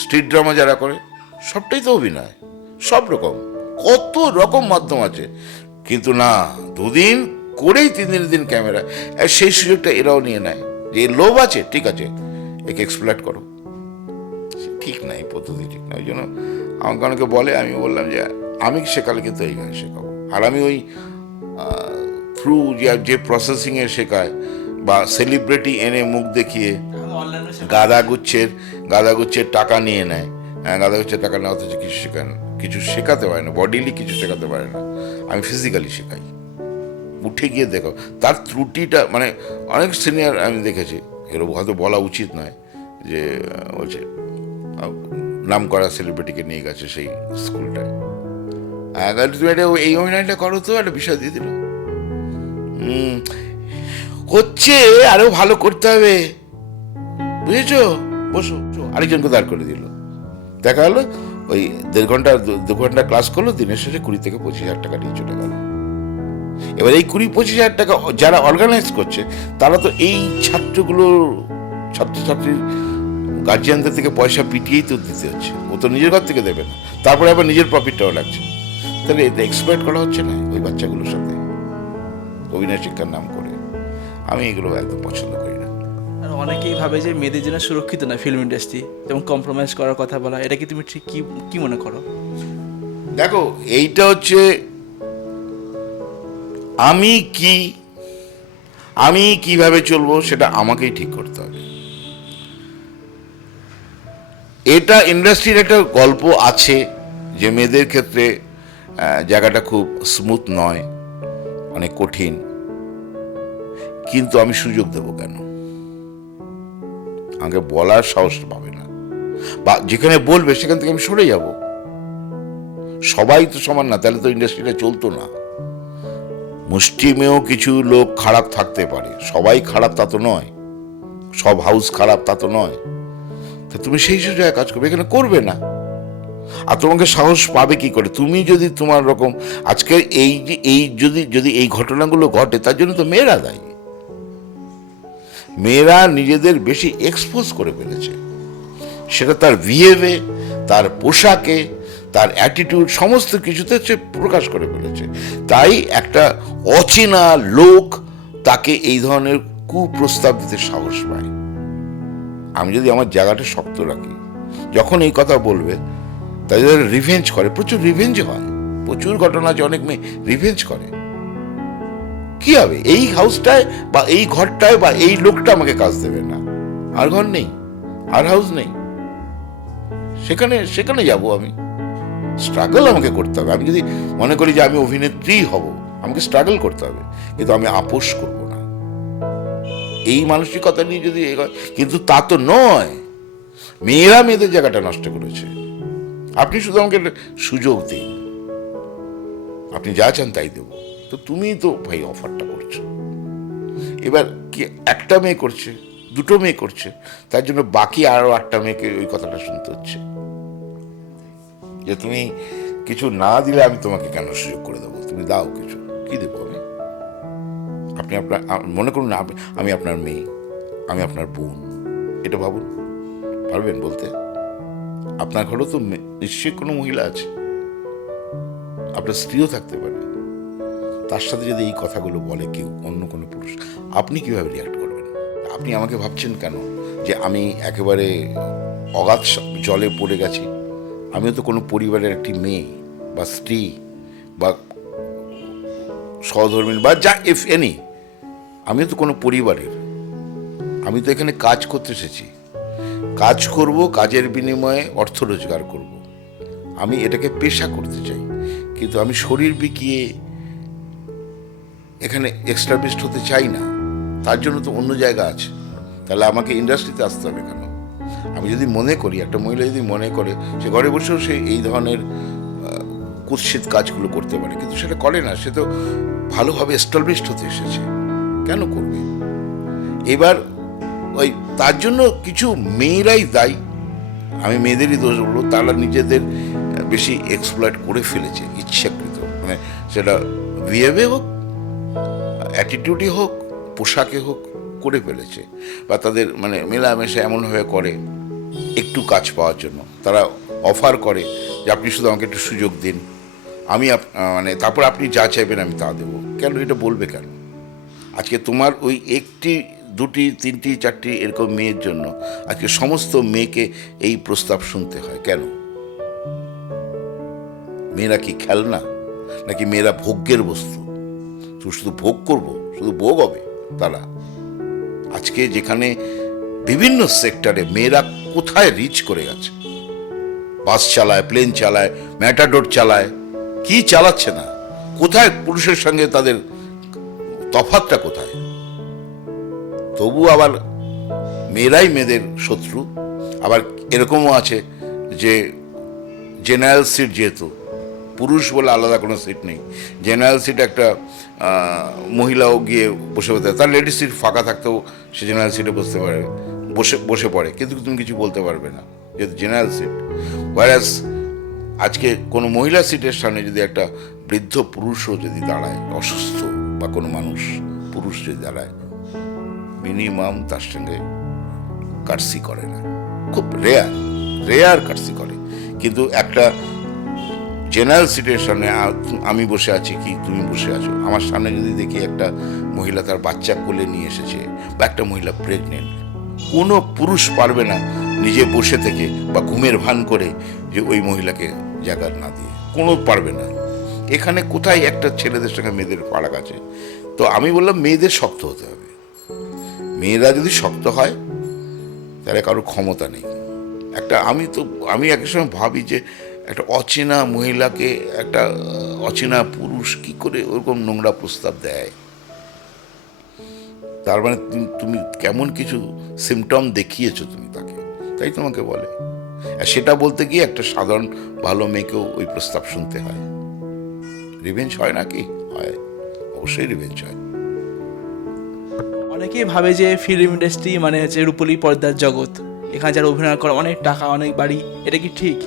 স্ট্রিট ড্রামা যারা করে সবটাই তো অভিনয়, সব রকম কত রকম মাধ্যম আছে, কিন্তু না, দুদিন করেই 3 দিনের দিন ক্যামেরা, সেই সুযোগটা এরাও নিয়ে নেয় যে লোভ আছে, ঠিক আছে একে এক্সপ্লয়েট করো। ঠিক নাই, পদ্ধতি ঠিক না। ওই জন্য আমাকে অনেকে বলে, আমি বললাম যে আমি শেখালে কিন্তু এইভাবে শেখাবো, আর আমি ওই থ্রু যে প্রসেসিংয়ে শেখায় বা সেলিব্রিটি এনে মুখ দেখিয়ে গাদাগুচ্ছের টাকা নিয়ে নেয়, হ্যাঁ গাদাগুচ্ছের টাকা নেওয়া, অথচ কিছু শেখাতে পারে না, বডিলি কিছু শেখাতে পারে না। আমি ফিজিক্যালি শেখাই, উঠে গিয়ে দেখো তার ত্রুটিটা, মানে অনেক সিনিয়র আমি দেখেছি, এরকম হয়তো বলা উচিত নয়, যে বলছে নাম করা সেলিব্রিটিকে নিয়ে গেছে সেই স্কুলটায়, তুমি এটা এই অভিনয়টা করো তো, একটা বিষয় দিয়ে দিল, হচ্ছে আরো ভালো করতে হবে, বুঝেছো, বসো, আরেকজনকে দাঁড় করে দিল, দেখা গেলো ওই 1.5 ঘন্টা ক্লাস করলো, দিনের শেষে 20 থেকে 25,000 টাকা নিয়ে চলে গেল। এবার এই 20-25,000 টাকা যারা অর্গানাইজ করছে তারা তো এই ছাত্রছাত্রীর গার্জিয়ানদের থেকে পয়সা পিটিয়েই তো দিতে হচ্ছে, ও তো নিজের ঘর থেকে দেবে না, তারপরে আবার নিজের প্রফিটটাও লাগছে, তাহলে এটা এক্সপ্লয়েট করা হচ্ছে না ওই বাচ্চাগুলোর সাথে অভিনয় শিক্ষার নাম করে। আমি এগুলো একদম পছন্দ করি না। আর অনেকেই ভাবে যে মেয়েদের জন্য সুরক্ষিত না ফিল্ম ইন্ডাস্ট্রি, যেমন কম্প্রোমাইজ করার কথা বলা, এটা কি তুমি ঠিক কি মনে করো? দেখো, এইটা হচ্ছে আমি কিভাবে চলবো সেটা আমাকেই ঠিক করতে হবে। এটা ইন্ডাস্ট্রির একটা গল্প আছে যে মেয়েদের ক্ষেত্রে জায়গাটা খুব স্মুথ নয়, অনেক কঠিন, কিন্তু আমি সুযোগ দেব কেন? আমাকে বলার সাহস পাবে না, বা যেখানে বলবে সেখান থেকে আমি সরে যাব। সবাই তো সমান না, তাহলে তো ইন্ডাস্ট্রিটা চলতো না। মুষ্টিমেয় কিছু লোক খারাপ থাকতে পারে, সবাই খারাপ তা তো নয়, সব হাউস খারাপ তা তো নয়। তা তুমি সেই জায়গায় কাজ করবে, এখানে করবে না। আর তোমাকে সাহস পাবে কি করে? তুমি যদি তোমার রকম আজকে যদি এই ঘটনাগুলো ঘটে, তার জন্য তো মেয়েরা দায়ী। মেয়েরা নিজেদের বেশি এক্সপোজ করে ফেলেছে, সেটা তার বিহেভে, তার পোশাকে, তার অ্যাটিটিউড, সমস্ত কিছুতে সে প্রকাশ করে ফেলেছে। তাই একটা অচেনা লোক তাকে এই ধরনের কুপ্রস্তাব দিতে সাহস পায়। আমি যদি আমার জায়গাটা শক্ত রাখি, যখন এই কথা বলবে, তাই যারা রিভেঞ্জ করে, প্রচুর রিভেঞ্জ হয়, প্রচুর ঘটনা আছে, অনেক মেয়ে রিভেঞ্জ করে। কি হবে? এই হাউসটায় বা এই ঘরটায় বা এই লোকটা আমাকে কাজ দেবে না, আর ঘর নেই, আর হাউস নেই, সেখানে যাব আমি। স্ট্রাগল আমাকে করতে হবে। আমি যদি মনে করি যে আমি অভিনেত্রী হব, আমাকে স্ট্রাগল করতে হবে, কিন্তু আমি আপোষ করব না এই মানসিকতা নিয়ে যদি এগোয়। কিন্তু তা তো নয়, মেয়েরা মেয়েদের জায়গাটা নষ্ট করেছে। আপনি শুধু আমাকে সুযোগ দিন, আপনি যা চান তাই দেব। তো তুমি তো ভাই অফারটা করছো, এবার কি একটা মেয়ে করছে, দুটো মেয়ে করছে, তার জন্য বাকি আরো 8টা মেয়েকে ওই কথাটা শুনতে হচ্ছে যে তুমি কিছু না দিলে আমি তোমাকে কেন সুযোগ করে দেবো, তুমি দাও কিছু। কি দেবো আমি? আপনি আপনার মনে করুন না আমি আপনার মেয়ে, আমি আপনার বোন, এটা ভাবুন, পারবেন বলতে? আপনার ঘরেও তো নিশ্চয়ই কোনো মহিলা আছে, আপনার স্ত্রীও থাকতে পারে। তার সাথে যদি এই কথাগুলো বলে কেউ, অন্য কোনো পুরুষ, আপনি কিভাবে রিয়াক্ট করবেন? আপনি আমাকে ভাবছেন কেন যে আমি একেবারে অগাধ জলে পড়ে গেছি? আমিও তো কোনো পরিবারের একটি মেয়ে বা স্ত্রী বা সহধর্মিণী বা যা ইফ এনি, আমিও তো কোনো পরিবারের। আমি তো এখানে কাজ করতে এসেছি, কাজ করব, কাজের বিনিময়ে অর্থ রোজগার করব। আমি এটাকে পেশা করতে চাই, কিন্তু আমি শরীর বিকিয়ে এখানে এক্সটাবলিশড হতে চাই না। তার জন্য তো অন্য জায়গা আছে। তাহলে আমাকে ইন্ডাস্ট্রিতে আসতে হবে কেন? আমি যদি মনে করি, একটা মহিলা যদি মনে করে, সে ঘরে বসেও সে এই ধরনের কুৎসিত কাজগুলো করতে পারে, কিন্তু সেটা করে না। সে তো ভালোভাবে এস্টাবলিশড হতে এসেছে, কেন করবে? এবার ওই তার জন্য কিছু মেয়েরাই দায়ী। আমি মেয়েদেরই দোষ বলবো, তারা নিজেদের বেশি এক্সপ্লয়েট করে ফেলেছে ইচ্ছাকৃত। মানে সেটা বিহেভে হোক, অ্যাটিটিউডই হোক, পোশাকে হোক, করে ফেলেছে। বা তাদের মানে মেলামেশা এমনভাবে করে একটু কাজ পাওয়ার জন্য। তারা অফার করে যে আপনি শুধু আমাকে একটু সুযোগ দিন, আমি মানে তারপর আপনি যা চাইবেন আমি তা দেবো। কেন এটা বলবে কেন? আজকে তোমার ওই একটি, দুটি, তিনটি, চারটি এরকম মেয়ের জন্য আজকে সমস্ত মেয়েকে এই প্রস্তাব শুনতে হয় কেন? মেয়েরা কি খেলনা নাকি? মেয়েরা ভোগ্যের বস্তু? তুই শুধু ভোগ করবো, শুধু ভোগ হবে তারা? আজকে যেখানে বিভিন্ন সেক্টরে মেয়েরা কোথায় রিচ করে গেছে, বাস চালায়, প্লেন চালায়, ম্যাটাডোর চালায়, কি চালাচ্ছে না? কোথায় পুরুষের সঙ্গে তাদের তফাৎটা কোথায়? তবু আবার মেয়েরাই মেয়েদের শত্রু। আবার এরকমও আছে যে জেনারেল সিট, যেহেতু পুরুষ বলে আলাদা কোনো সিট নেই, জেনারেল সিট একটা মহিলাও গিয়ে বসে হতে, তার লেডিস সিট ফাঁকা থাকতেও সে জেনারেল সিটে বসতে পারে, বসে পড়ে, কিন্তু তুমি কিছু বলতে পারবে না, যেহেতু জেনারেল সিট। ওয়ারাস আজকে কোনো মহিলা সিটের সামনে যদি একটা বৃদ্ধ পুরুষও যদি দাঁড়ায়, অসুস্থ বা কোনো মানুষ পুরুষ যদি দাঁড়ায়, মিনিমাম তার সঙ্গে কার্সি করে না, খুব রেয়ার কার্সি করে। কিন্তু একটা জেনারেল সিটের সামনে আমি বসে আছি কি তুমি বসে আছো, আমার সামনে যদি দেখি একটা মহিলা তার বাচ্চা কোলে নিয়ে এসেছে বা একটা মহিলা প্রেগনেন্ট, কোনো পুরুষ পারবে না নিজে বসে থেকে বা ঘুমের ভান করে যে ওই মহিলাকে জায়গা না দিয়ে, কোনো পারবে না। এখানে কোথায় একটা ছেলেদের সঙ্গে মেয়েদের ফারাক আছে? তো আমি বললাম মেয়েদের শক্ত হতে হবে। মেয়েরা যদি শক্ত হয় তাহলে কারোর ক্ষমতা নেই। আমি এক সময় ভাবি যে একটা অচেনা মহিলাকে একটা অচেনা পুরুষ কি করে ওরকম নোংরা প্রস্তাব দেয়? তার মানে তুমি কেমন কিছু সিমটম দেখিয়েছো তুমি তাকে, তাই তোমাকে বলে। আর সেটা বলতে গিয়ে একটা সাধারণ ভালো মেয়েকেও ওই প্রস্তাব শুনতে হয়। রিভেঞ্জ হয় নাকি? হয়, অবশ্যই রিভেঞ্জ হয়। অনেকেই ভাবে যে ফিল্ম ইন্ডাস্ট্রি মানে হচ্ছে রূপলি পর্দার জগৎ, এখানে যারা অভিনয় করে অনেক টাকা অনেক বাড়ি, এটা কি ঠিক?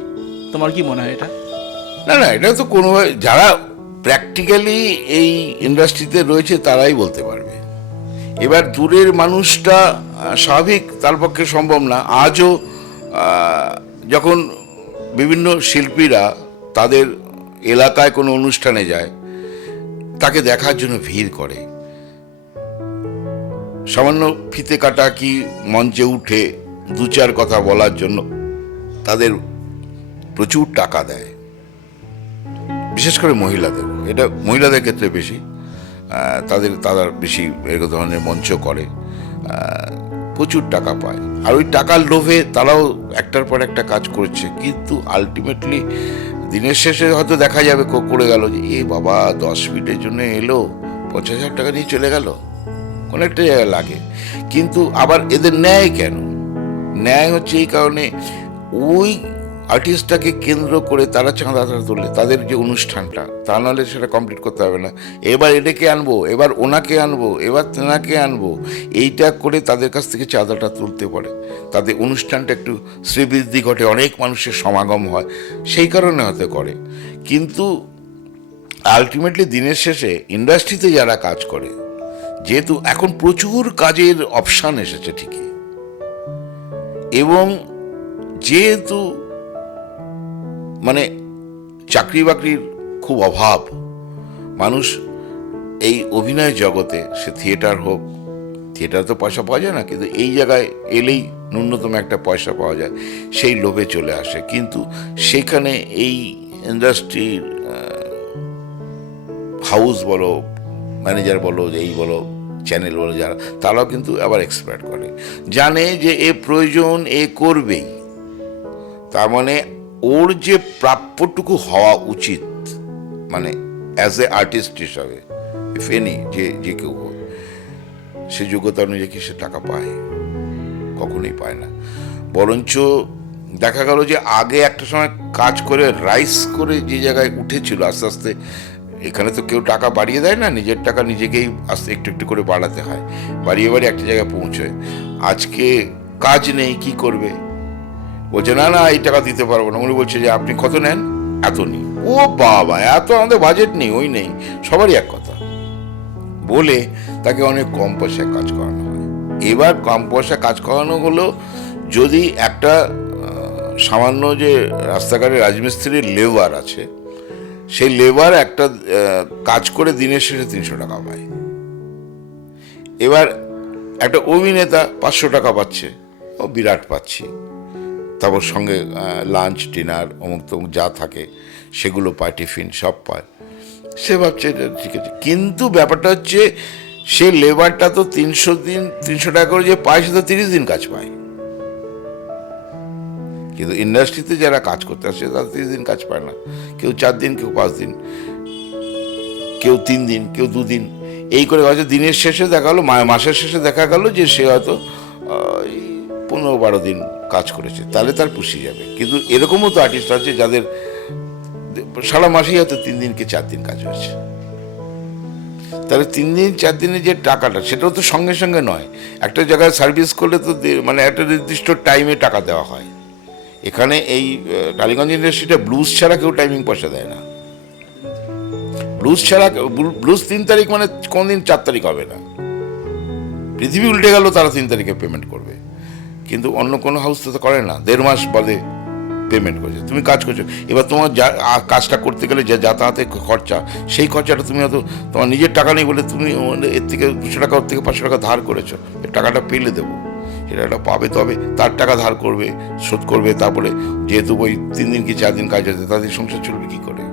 তোমার কি মনে হয় এটা? না না, এটা তো কোনো, যারা প্র্যাকটিক্যালি এই ইন্ডাস্ট্রিতে রয়েছে তারাই বলতে পারবে। এবার দূরের মানুষটা স্বাভাবিক, তার পক্ষে সম্ভব না। আজও যখন বিভিন্ন শিল্পীরা তাদের এলাকায় কোনো অনুষ্ঠানে যায়, তাকে দেখার জন্য ভিড় করে। সামান্য ফিতে কাটা কি মঞ্চে উঠে দু চার কথা বলার জন্য তাদের প্রচুর টাকা দেয়, বিশেষ করে মহিলাদের। এটা মহিলাদের ক্ষেত্রে বেশি, তারা বেশি এরকম ধরনের মঞ্চ করে, প্রচুর টাকা পায়। আর ওই টাকার লোভে তারাও একটার পর একটা কাজ করছে, কিন্তু আলটিমেটলি দিনের শেষে হয়তো দেখা যাবে করে গেল যে এ বাবা 10 মিনিটের জন্য এলো, 50,000 টাকা নিয়ে চলে গেল, কোনো একটা জায়গায় লাগে। কিন্তু আবার এদের ন্যায় কেন? ন্যায় হচ্ছে এই কারণে, ওই আর্টিস্টটাকে কেন্দ্র করে তারা চাঁদাটা তুললে তাদের যে অনুষ্ঠানটা, তা নাহলে সেটা কমপ্লিট করতে হবে না। এবার এটাকে আনবো, এবার ওনাকে আনবো, এবার তেনাকে আনবো, এইটা করে তাদের কাছ থেকে চাঁদাটা তুলতে পারে। তাদের অনুষ্ঠানটা একটু শ্রীবৃদ্ধি ঘটে, অনেক মানুষের সমাগম হয়, সেই কারণে হয়তো করে। কিন্তু আলটিমেটলি দিনের শেষে ইন্ডাস্ট্রিতে যারা কাজ করে, যেহেতু এখন প্রচুর কাজের অপশান এসেছে ঠিকই, এবং যেহেতু মানে চাকরি বাকরির খুব অভাব, মানুষ এই অভিনয় জগতে, সে থিয়েটার হোক, থিয়েটার তো পয়সা পাওয়া যায় না, কিন্তু এই জায়গায় এলেই ন্যূনতম একটা পয়সা পাওয়া যায়, সেই লোভে চলে আসে। কিন্তু সেখানে এই ইন্ডাস্ট্রির হাউস বলো, ম্যানেজার বলো, এই বলো, চ্যানেল বলো, যারা, তারাও কিন্তু আবার এক্সপ্লয়েট করে, জানে যে এ প্রয়োজন, এ করবেই। তার মানে ওর যে প্রাপ্যটুকু হওয়া উচিত, মানে অ্যাজ এ আর্টিস্ট হিসাবে, ইফ এনি, যে কেউ সে যোগ্যতা অনুযায়ী কি সে টাকা পায়? কখনোই পায় না। বরঞ্চ দেখা গেল যে আগে একটা সময় কাজ করে রাইস করে যে জায়গায় উঠেছিল, আস্তে আস্তে এখানে তো কেউ টাকা বাড়িয়ে দেয় না, নিজের টাকা নিজেকেই আস্তে একটু একটু করে বাড়াতে হয়, বাড়িয়ে বাড়িয়ে একটা জায়গায় পৌঁছয়। আজকে কাজ নেই, কি করবে? বলছে না না, এই টাকা দিতে পারবো না। উনি বলছে যে আপনি কত নেন? এত নিই। ও বাবা, এত আমাদের বাজেট নেই, ওই নেই, সবারই এক কথা বলে তাকে অনেক কম পয়সায় কাজ করানো হয়। এবার কম পয়সায় কাজ করানো হলো, যদি একটা সামান্য যে রাস্তাঘাটে রাজমিস্ত্রির লেবার আছে, সেই লেবার একটা কাজ করে দিনের শেষে 300 টাকা পায়। এবার একটা অভিনেতা 500 টাকা পাচ্ছে, ও বিরাট পাচ্ছি, তারপর সঙ্গে লাঞ্চ, ডিনার, অমুক তমুক যা থাকে সেগুলো পায়, টিফিন সব পায়। সে ভাবছে এটা ঠিক আছে, কিন্তু ব্যাপারটা হচ্ছে সে লেবারটা তো 300 টাকা করে যে পায়, সে তো 30 দিন কাজ পায়। কিন্তু ইন্ডাস্ট্রিতে যারা কাজ করতে আসে তারা 30 দিন কাজ পায় না, কেউ 4 দিন, কেউ 5 দিন, কেউ 3 দিন, কেউ 2 দিন, এই করে হয়তো দিনের শেষে দেখা গেলো, মাসের শেষে দেখা গেল যে সে হয়তো 15-12 দিন কাজ করেছে, তাহলে তার পুষিয়ে যাবে। কিন্তু এরকমও তো আর্টিস্ট আছে যাদের সারা মাসেই হয়তো 3 দিন কি 4 দিন কাজ হয়েছে। তাহলে 3 দিন 4 দিনের যে টাকাটা, সেটাও তো সঙ্গে সঙ্গে নয়। একটা জায়গায় সার্ভিস করলে তো মানে একটা নির্দিষ্ট টাইমে টাকা দেওয়া হয়। এখানে এই টালিগঞ্জ ইন্ডাস্ট্রিটা ব্লুজ ছাড়া কেউ টাইমিং পয়সা দেয় না। ব্লুজ ছাড়া, ব্লুজ 3 তারিখ মানে কোনদিন 4 তারিখ হবে না। পৃথিবী উল্টে গেল, তারা 3 তারিখে পেমেন্ট করবে, কিন্তু অন্য কোনো হাউস তো করে না, 1.5 মাস বাদে পেমেন্ট করছে। তুমি কাজ করছো, এবার তোমার যা কাজটা করতে গেলে যা যাতায়াতের খরচা, সেই খরচাটা তুমি হয়তো তোমার নিজের টাকা নেই বলে তুমি এর থেকে 200 টাকা, ওর থেকে 500 টাকা ধার করেছো, টাকাটা পেলে দেবো, সেটা পাবে, তবে তার টাকা ধার করবে, শোধ করবে। তারপরে যেহেতু ওই 3 দিন কি 4 দিন কাজ হচ্ছে, তাদের সংসার চলবে কি করে?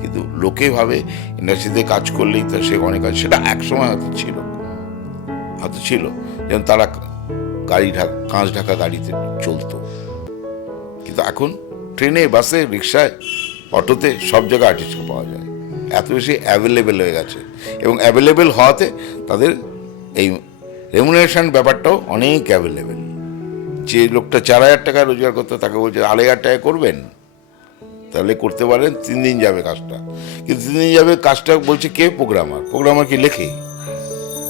কিন্তু লোকে ভাবে ইন্ডাস্ট্রিতে কাজ করলেই তো সে অনেক কাজ, সেটা একসময় হয়তো ছিল, যেমন তারা গাড়ি কাঁচ ঢাকা গাড়িতে চলতো, কিন্তু এখন ট্রেনে, বাসে, রিক্সায়, অটোতে সব জায়গায় আর্টিস্টকে পাওয়া যায়, এত বেশি অ্যাভেলেবেল হয়ে গেছে। এবং অ্যাভেলেবেল হওয়াতে তাদের এই রেমুনারেশন ব্যাপারটাও অনেক অ্যাভেলেবেল। যে লোকটা 4,000 টাকা রোজগার করতে, তাকে বলছে 2,500 টাকা করবেন, তাহলে করতে পারেন, 3 দিন যাবে কাজটা। কিন্তু 3 দিন যাবে কাজটা, বলছে কে? প্রোগ্রামার কি লেখে?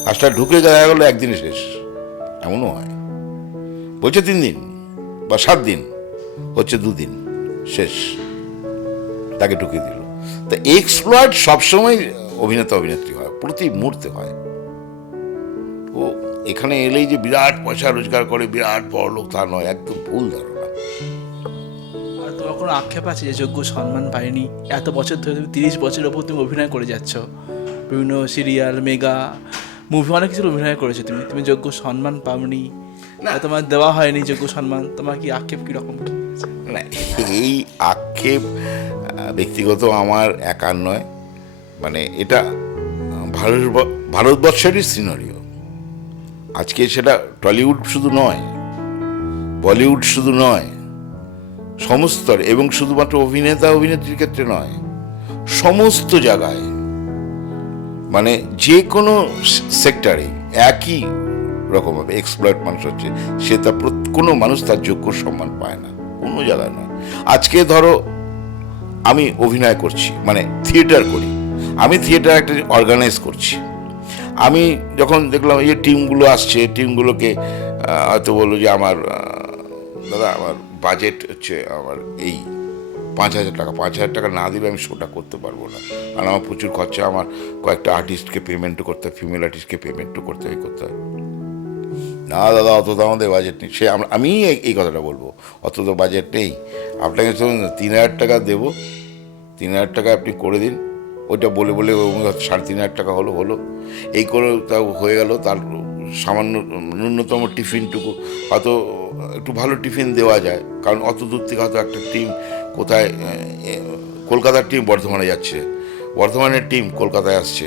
কাজটা ঢুকে দেখা গেলো একদিনে শেষ, এমনও হয়। বলছে 3 দিন বা 7 দিন, হচ্ছে 2 দিন শেষ, তাকে ঢুকিয়ে দিল। তা এক্সপ্লয়েট সবসময় অভিনেতা অভিনেত্রী হয়, প্রতি মুহূর্তে হয়। ও এখানে এলেই যে বিরাট পয়সা রোজগার করে, বিরাট বড় লোক, তা নয়, একদম ভুল ধারণা। আর তোমার কোনো আক্ষেপ আছে যে যোগ্য সম্মান পায়নি? এত বছর ধরে তুমি 30 বছরের ওপর তুমি অভিনয় করে যাচ্ছ, বিভিন্ন সিরিয়াল, মেগা মুভি, অনেক কিছু অভিনয় করেছো তুমি, তুমি যোগ্য সম্মান পাওনি, না। তোমার দেওয়া হয়নি যোগ্য সম্মান, তোমার কি আক্ষেপ কীরকম কি আছে? না, এই আক্ষেপ ব্যক্তিগত আমার একার নয়, মানে এটা ভারতবর্ষেরই সিনারিও। আজকে সেটা টলিউড শুধু নয়, বলিউড শুধু নয়, সমস্ত, এবং শুধুমাত্র অভিনেতা অভিনেত্রীর ক্ষেত্রে নয়, সমস্ত জায়গায়, মানে যে কোনো সেক্টরে একই রকমভাবে এক্সপ্লয়েট মানুষ হচ্ছে। সে তার কোনো মানুষ তার যোগ্য সম্মান পায় না, কোনো জায়গায় নয়। আজকে ধরো আমি অভিনয় করছি, মানে থিয়েটার করি, আমি থিয়েটার একটা অর্গানাইজ করছি। আমি যখন দেখলাম এই টিমগুলো আসছে, টিমগুলোকে হয়তো বললো যে আমার দাদা, আমার বাজেট হচ্ছে আমার এই 5,000 টাকা, 5,000 টাকা না দিলে আমি শোটা করতে পারবো না, কারণ আমার প্রচুর খরচা, আমার কয়েকটা আর্টিস্টকে পেমেন্টও করতে হয়, ফিমেল আর্টিস্টকে পেমেন্টও করতে হয়। না দাদা, অত তো আমাদের বাজেট নেই। সে আমি এই কথাটা বলবো, অত তো বাজেট নেই, আপনাকে 3,000 টাকা দেবো, 3,000 টাকা আপনি করে দিন। ওইটা বলে 3,500 টাকা হলো, এই করে তাও হয়ে গেল। তার সামান্য ন্যূনতম টিফিনটুকু হয়তো একটু ভালো টিফিন দেওয়া যায়, কারণ অত দূর থেকে হয়তো একটা টিম কোথায়, কলকাতার টিম বর্ধমানে যাচ্ছে, বর্ধমানের টিম কলকাতায় আসছে,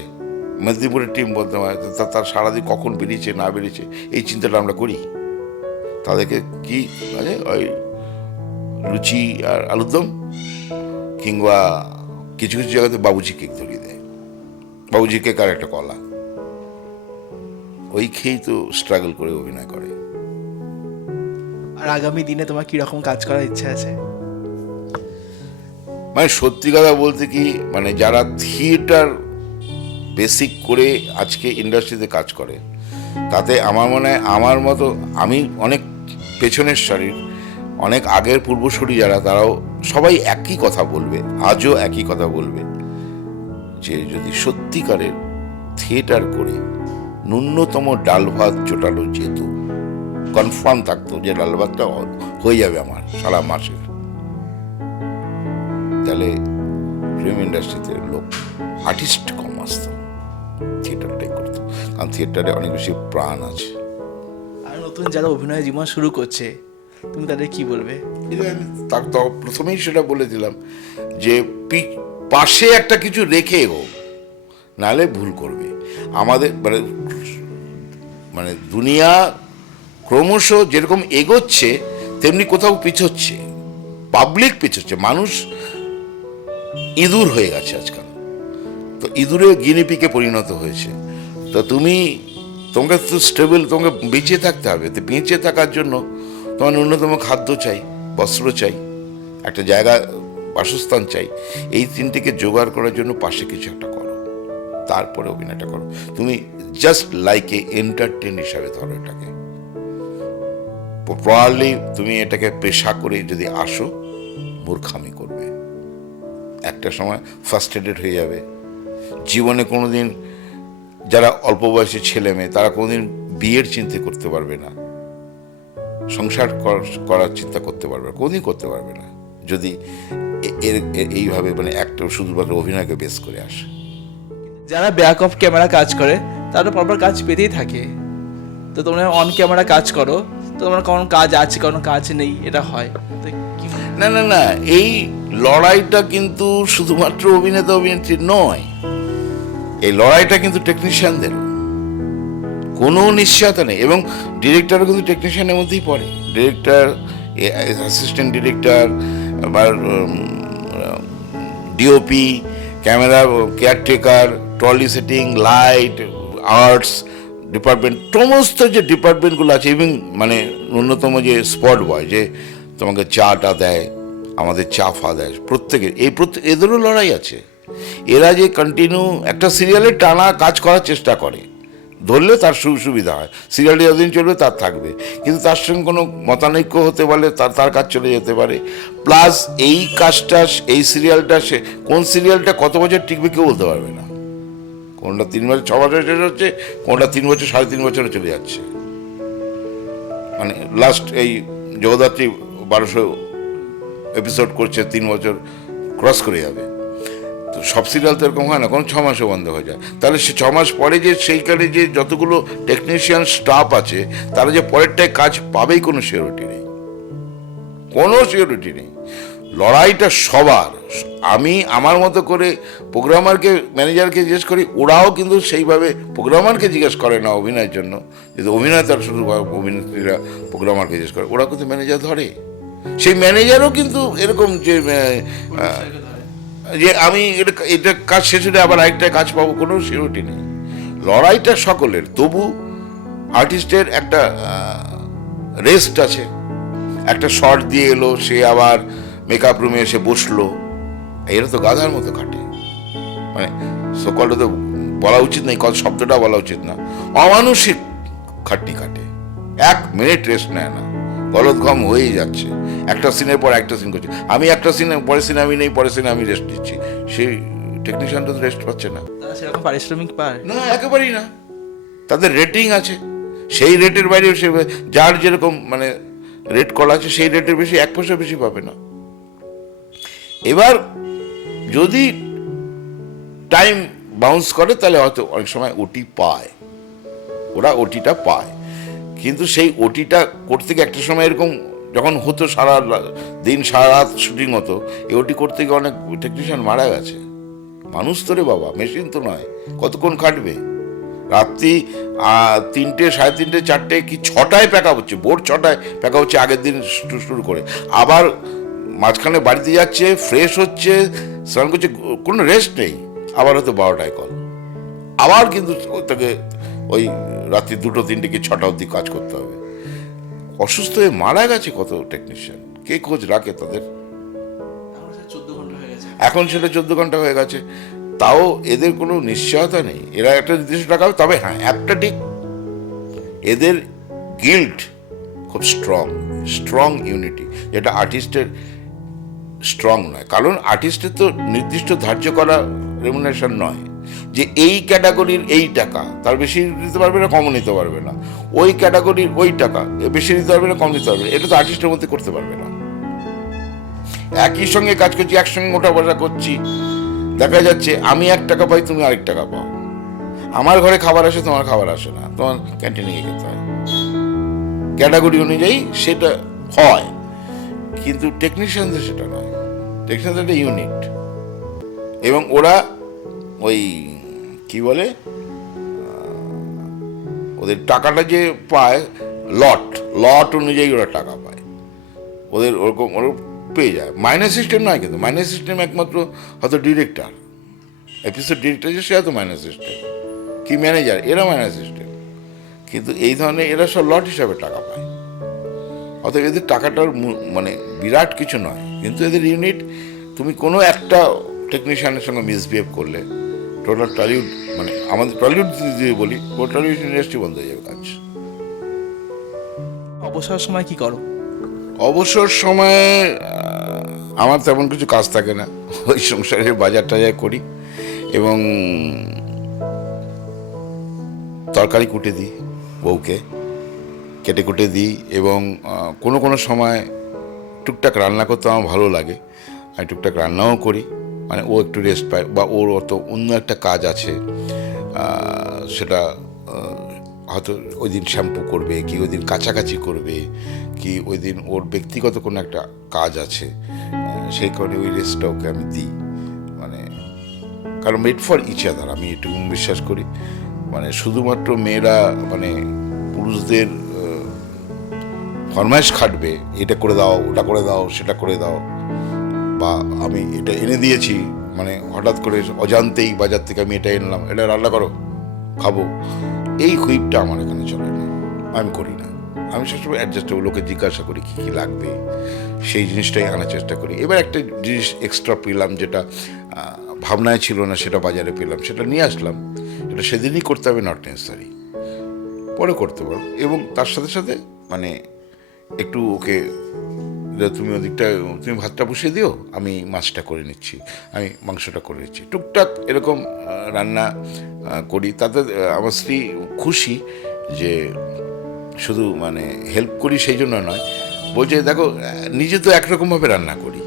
মেদিনীপুরের টিম বর্ধমানে, তার সারাদিন কখন বেরিয়েছে না বেরিয়েছে এই চিন্তাটা আমরা করি। তাদেরকে কি মানে ওই লুচি আর আলুর দম, কিংবা কিছু কিছু জায়গাতে বাবুজি কেক ধরিয়ে দেয়, বাবুজি কেক আর একটা কলা, ওই খেয়েই তো স্ট্রাগল করে অভিনয় করে। আর আগামী দিনে তোমার কীরকম কাজ করার ইচ্ছা আছে? মানে সত্যি কথা বলতে কি, মানে যারা থিয়েটার বেসিক করে আজকে ইন্ডাস্ট্রিতে কাজ করে, তাতে আমার মনে হয় আমার মতো, আমি অনেক পেছনের সারির, অনেক আগের পূর্বসূরি যারা, তারাও সবাই একই কথা বলবে, আজও একই কথা বলবে, যে যদি সত্যিকারের থিয়েটার করে ন্যূনতম ডাল ভাত জোটালো যেত, কনফার্ম থাকতো যে ডাল ভাতটা হয়ে যাবে আমার সারা মাসের, তাহলে ফিল্ম ইন্ডাস্ট্রিতে লোক আর্টিস্ট কম আসতো, থিয়েটারটাই করতো, কারণ থিয়েটারে অনেক বেশি প্রাণ আছে। আর নতুন যারা অভিনয় জীবন শুরু করছে, তুমি তাদের কি বলবে? তার তো প্রথমেই সেটা বলে দিলাম যে পাশে একটা কিছু রেখে এগো, নাহলে ভুল করবে। আমাদের মানে দুনিয়া ক্রমশ যেরকম এগোচ্ছে, তেমনি কোথাও পিছোচ্ছে, পাবলিক পিছোচ্ছে, মানুষ ইঁদুর হয়ে গেছে আজকাল, তো ইঁদুরে গিনিপিকে পরিণত হয়েছে। তো তোমাকে তো স্টেবল, তোমাকে বেঁচে থাকতে হবে। তো বেঁচে থাকার জন্য তোমার ন্যূনতম খাদ্য চাই, বস্ত্র চাই, একটা জায়গা বাসস্থান চাই। এই তিনটিকে জোগাড় করার জন্য পাশে কিছু একটা করো, তারপরে অভিনয়টা করো। তুমি জাস্ট লাইক এ এন্টারটেন হিসাবে ধরো এটাকে। প্রপারলি তুমি এটাকে পেশা করে যদি আসো, মূর্খামি করবে, একটা সময় ফার্স্ট্রেটেড হয়ে যাবে। জীবনে কোনোদিন যারা অল্প বয়সী ছেলে মেয়ে, তারা কোনোদিন বিয়ের চিন্তা করতে পারবে না, সংসার করার চিন্তা করতে পারবে না, কোনোদিন করতে পারবে না, যদি এইভাবে মানে একটা শুধুমাত্র অভিনয়কে বেস করে আসে। যারা ব্যাক অফ ক্যামেরা কাজ করে, তারা পরপর কাজ পেতেই থাকে। তো তোমরা অন ক্যামেরা কাজ করো, তো তোমার কোনো কাজ আছে, কোনো কাজ নেই, এটা হয় তো কি? না না না, এই লড়াইটা কিন্তু শুধুমাত্র অভিনেতা অভিনেত্রীর নয়, এই লড়াইটা কিন্তু টেকনিশিয়ানদের, কোনো নিশ্চয়তা নেই। এবং ডিরেক্টরও কিন্তু টেকনিশিয়ানের মধ্যেই পড়ে, ডিরেক্টর, অ্যাসিস্ট্যান্ট ডিরেক্টর, আবার DOP, camera caretaker, trolley setting, light, arts, department, সমস্ত যে ডিপার্টমেন্টগুলো আছে, ইভিন মানে ন্যূনতম যে স্পট বয় যে তোমাকে চাটা দেয়, আমাদের চা ফা দেয়, প্রত্যেকের এদেরও লড়াই আছে। এরা যে কন্টিনিউ একটা সিরিয়ালে টানা কাজ করার চেষ্টা করে, ধরলে তার সুবিধা হয়, সিরিয়ালটি যতদিন চলবে তার থাকবে, কিন্তু তার সঙ্গে কোনো মতানৈক্য হতে পারলে তার কাজ চলে যেতে পারে। প্লাস এই কাজটা, এই সিরিয়ালটা, সে কোন সিরিয়ালটা কত বছর টিকবে কেউ বলতে পারবে না। কোনটা 3 বছর 6 বছর শেষ হচ্ছে, কোনটা 3 বছর 3.5 বছরে চলে যাচ্ছে। মানে লাস্ট এই জগদ্ধাত্রী 1200 এপিসোড করছে, 3 বছর ক্রস করে যাবে। তো সব সিরিয়াল তো এরকম হয় না, কোনো 6 মাসে বন্ধ হয়ে যায়। তাহলে সে 6 মাস পরে যে সেইখানে যে যতগুলো টেকনিশিয়ান স্টাফ আছে তারা যে পরেরটায় কাজ পাবেই কোনো সিওরিটি নেই, কোনো সিওরিটি নেই। লড়াইটা সবার। আমি আমার মতো করে প্রোগ্রামারকে, ম্যানেজারকে জিজ্ঞেস করি, ওরাও কিন্তু সেইভাবে প্রোগ্রামারকে জিজ্ঞেস করে না অভিনয়ের জন্য, কিন্তু অভিনয় তার শুধু অভিনেত্রীরা প্রোগ্রামারকে জিজ্ঞেস করে, ওরা কিন্তু ম্যানেজার ধরে। সেই ম্যানেজারও কিন্তু এরকম যে আমি এটা কাজ শেষ হলে আবার আরেকটা কাজ পাবো, কোনো সিওরিটি নেই। লড়াইটা সকলের, তবু আর্টিস্টের একটা রেস্ট আছে। একটা শর্ট দিয়ে এলো, সে আবার মেকআপ রুমে এসে বসলো, এরা তো গাধার মতো কাটে। মানে সকলে তো বলা উচিত না, কত শব্দটা বলা উচিত না, অমানসিক খাটনি কাটে, 1 মিনিট রেস্ট নেয় না, গলদঘম হয়েই যাচ্ছে, একটা সিনের পর একটা সিন করছে। আমি একটা সিনে, পরের সিনে আমি নেই, পরের সিনে আমি রেস্ট দিচ্ছি, সেই টেকনিশিয়ানটা তো রেস্ট পাচ্ছে না। তারা সেরকম পারিশ্রমিক পায় না, একেবারেই না। তাদের রেটিং আছে, সেই রেটের বাইরেও সে, যার যেরকম মানে রেট করা আছে সেই রেটের বেশি 1 পয়সা বেশি পাবে না। এবার যদি টাইম বাউন্স করে তাহলে হয়তো অনেক সময় ওটি পায়, ওরা ওটিটা পায়, কিন্তু সেই ওটিটা করতে গিয়ে একটা সময় এরকম যখন হতো, সারা দিন সারা রাত শুটিং হতো, এই ওটি করতে গিয়ে অনেক টেকনিশিয়ান মারা গেছে। মানুষ তো রে বাবা, মেশিন তো নয়, কতক্ষণ খাটবে। রাত্রি 3টে, 3:30, 4টে কি 6টায় প্যাকআপ হচ্ছে, ভোর 6টায় প্যাকআপ হচ্ছে, আগের দিন শুরু করে, আবার মাঝখানে বাড়িতে যাচ্ছে, ফ্রেশ হচ্ছে, স্নান করছে, কোনো রেস্ট নেই, আবার হয়তো 12টায় কল, আবার কিন্তু তাকে ওই রাত্রি 2টো 3টে কি 6টা অবধি কাজ করতে হবে। অসুস্থ হয়ে মারা গেছে কত টেকনিশিয়ান, কে খোঁজ রাখে তাদের? এখন সেটা 14 ঘন্টা হয়ে গেছে, তাও এদের কোনো নিশ্চয়তা নেই, এরা একটা নির্দিষ্ট টাকা। তবে হ্যাঁ, একটা ঠিক, এদের গিল্ড খুব স্ট্রং ইউনিটি, যেটা আর্টিস্টের স্ট্রং নয়। কারণ আর্টিস্টের তো নির্দিষ্ট ধার্য করা রেমুনারেশন নয়, যে এই ক্যাটাগরির এই টাকা, তার বেশি নিতে পারবে না, কমও নিতে পারবে না, ওই ক্যাটাগরির ওই টাকা বেশি নিতে পারবে না, কম নিতে পারবে না, এটা তো আর্টিস্টের মধ্যে করতে পারবে না। একই সঙ্গে কাজ করছি, একসঙ্গে মোটা বসা করছি, দেখা যাচ্ছে আমি 1 টাকা পাই, তুমি আরেক টাকা পাও, আমার ঘরে খাবার আসে, তোমার খাবার আসে না, তোমার ক্যান্টিনে গিয়ে খেতে হয়, ক্যাটাগরি অনুযায়ী সেটা হয়। কিন্তু টেকনিশিয়ানদের সেটা নয়, টেকনিশিয়ানদের একটা ইউনিট, এবং ওরা ওই কি বলে, ওদের টাকাটা যে পায় লট অনুযায়ী ওরা টাকা পায়, ওদের ওরকম ওরা পেয়ে যায়। মাইনাস সিস্টেম নয়, কিন্তু মাইনাস সিস্টেম একমাত্র হয়তো ডিরেক্টর, এপিসোড ডিরেক্টর, সে হয়তো মাইনাস সিস্টেম, কি ম্যানেজার, এরা মাইনাস সিস্টেম, কিন্তু এই ধরনের এরা সব লট হিসাবে টাকা পায়। অতএব এদের টাকাটার মানে বিরাট কিছু নয়, কিন্তু এদের ইউনিট, তুমি কোনো একটা টেকনিশিয়ানের সঙ্গে মিসবিহেভ করলে টোটাল টলিউড, মানে আমাদের টলিউড যদি বলি, ও টলিউড ইন্ডাস্ট্রি বন্ধ হয়ে যাবে কাজ। অবসর সময় কি করো? অবসর সময়ে আমার তেমন কিছু কাজ থাকে না, ওই সংসারের বাজার টাজার করি এবং তরকারি কুটে দিই, বউকে কেটে কুটে দিই, এবং কোনো সময় টুকটাক রান্না করতে আমার ভালো লাগে, আমি টুকটাক রান্নাও করি, মানে ও একটু রেস্ট পায়, বা ওর অত অন্য একটা কাজ আছে, সেটা হয়তো ওই দিন শ্যাম্পু করবে, কি ওই দিন কাছাকাছি করবে, কি ওই দিন ওর ব্যক্তিগত কোনো একটা কাজ আছে, সেই কারণে ওই রেস্টটা ওকে আমি দিই। মানে কারণ মেড ফর ইচ আদার, আমি এটুকু বিশ্বাস করি। মানে শুধুমাত্র মেয়েরা মানে পুরুষদের ফরমাইশ খাটবে, এটা করে দাও, ওটা করে দাও, সেটা করে দাও, বা আমি এটা এনে দিয়েছি, মানে হঠাৎ করে অজান্তেই বাজার থেকে আমি এটা এনলাম, এটা রান্না করো খাবো, এই হুইপটা আমার এখানে চলে না, আমি করি না। আমি সবসময় অ্যাডজাস্টেবল, লোকে জিজ্ঞাসা করি কী কী লাগবে, সেই জিনিসটাই আনার চেষ্টা করি। এবার একটা জিনিস এক্সট্রা পেলাম, যেটা ভাবনায় ছিল না, সেটা বাজারে পেলাম, সেটা নিয়ে আসলাম। এটা সেদিনই করতে হবে, নট নেসেসারি, পরে করতে পারো। এবং তার সাথে সাথে মানে একটু ওকে, তুমি ওদিকটা, তুমি ভাতটা বসিয়ে দিও, আমি মাছটা করে নিচ্ছি, আমি মাংসটা করে নিচ্ছি, টুকটাক এরকম রান্না করি। তাতে আমার স্ত্রী খুশি যে শুধু মানে হেল্প করি সেই জন্য নয়, বলছে দেখো নিজে তো একরকমভাবে রান্না করি,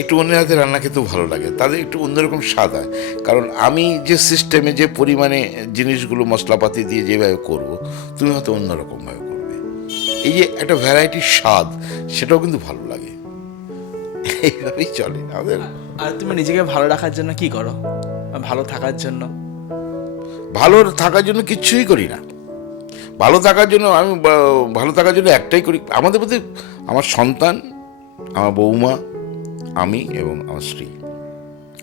একটু অন্যের হাতে রান্না খেতেও ভালো লাগে, তাদের একটু অন্যরকম স্বাদ হয়। কারণ আমি যে সিস্টেমে, যে পরিমাণে জিনিসগুলো মশলাপাতি দিয়ে যেভাবে করব, তুমি হয়তো অন্যরকমভাবে করবে। এই যে একটা ভ্যারাইটির স্বাদ, সেটাও কিন্তু ভালো লাগে। এইভাবেই চলে আমাদের। আর তুমি নিজেকে ভালো রাখার জন্য কি করো, ভালো থাকার জন্য? ভালো থাকার জন্য কিচ্ছুই করি না। ভালো থাকার জন্য আমি ভালো থাকার জন্য একটাই করি, আমাদের মধ্যে আমার সন্তান, আমার বৌমা, আমি এবং আমার স্ত্রী,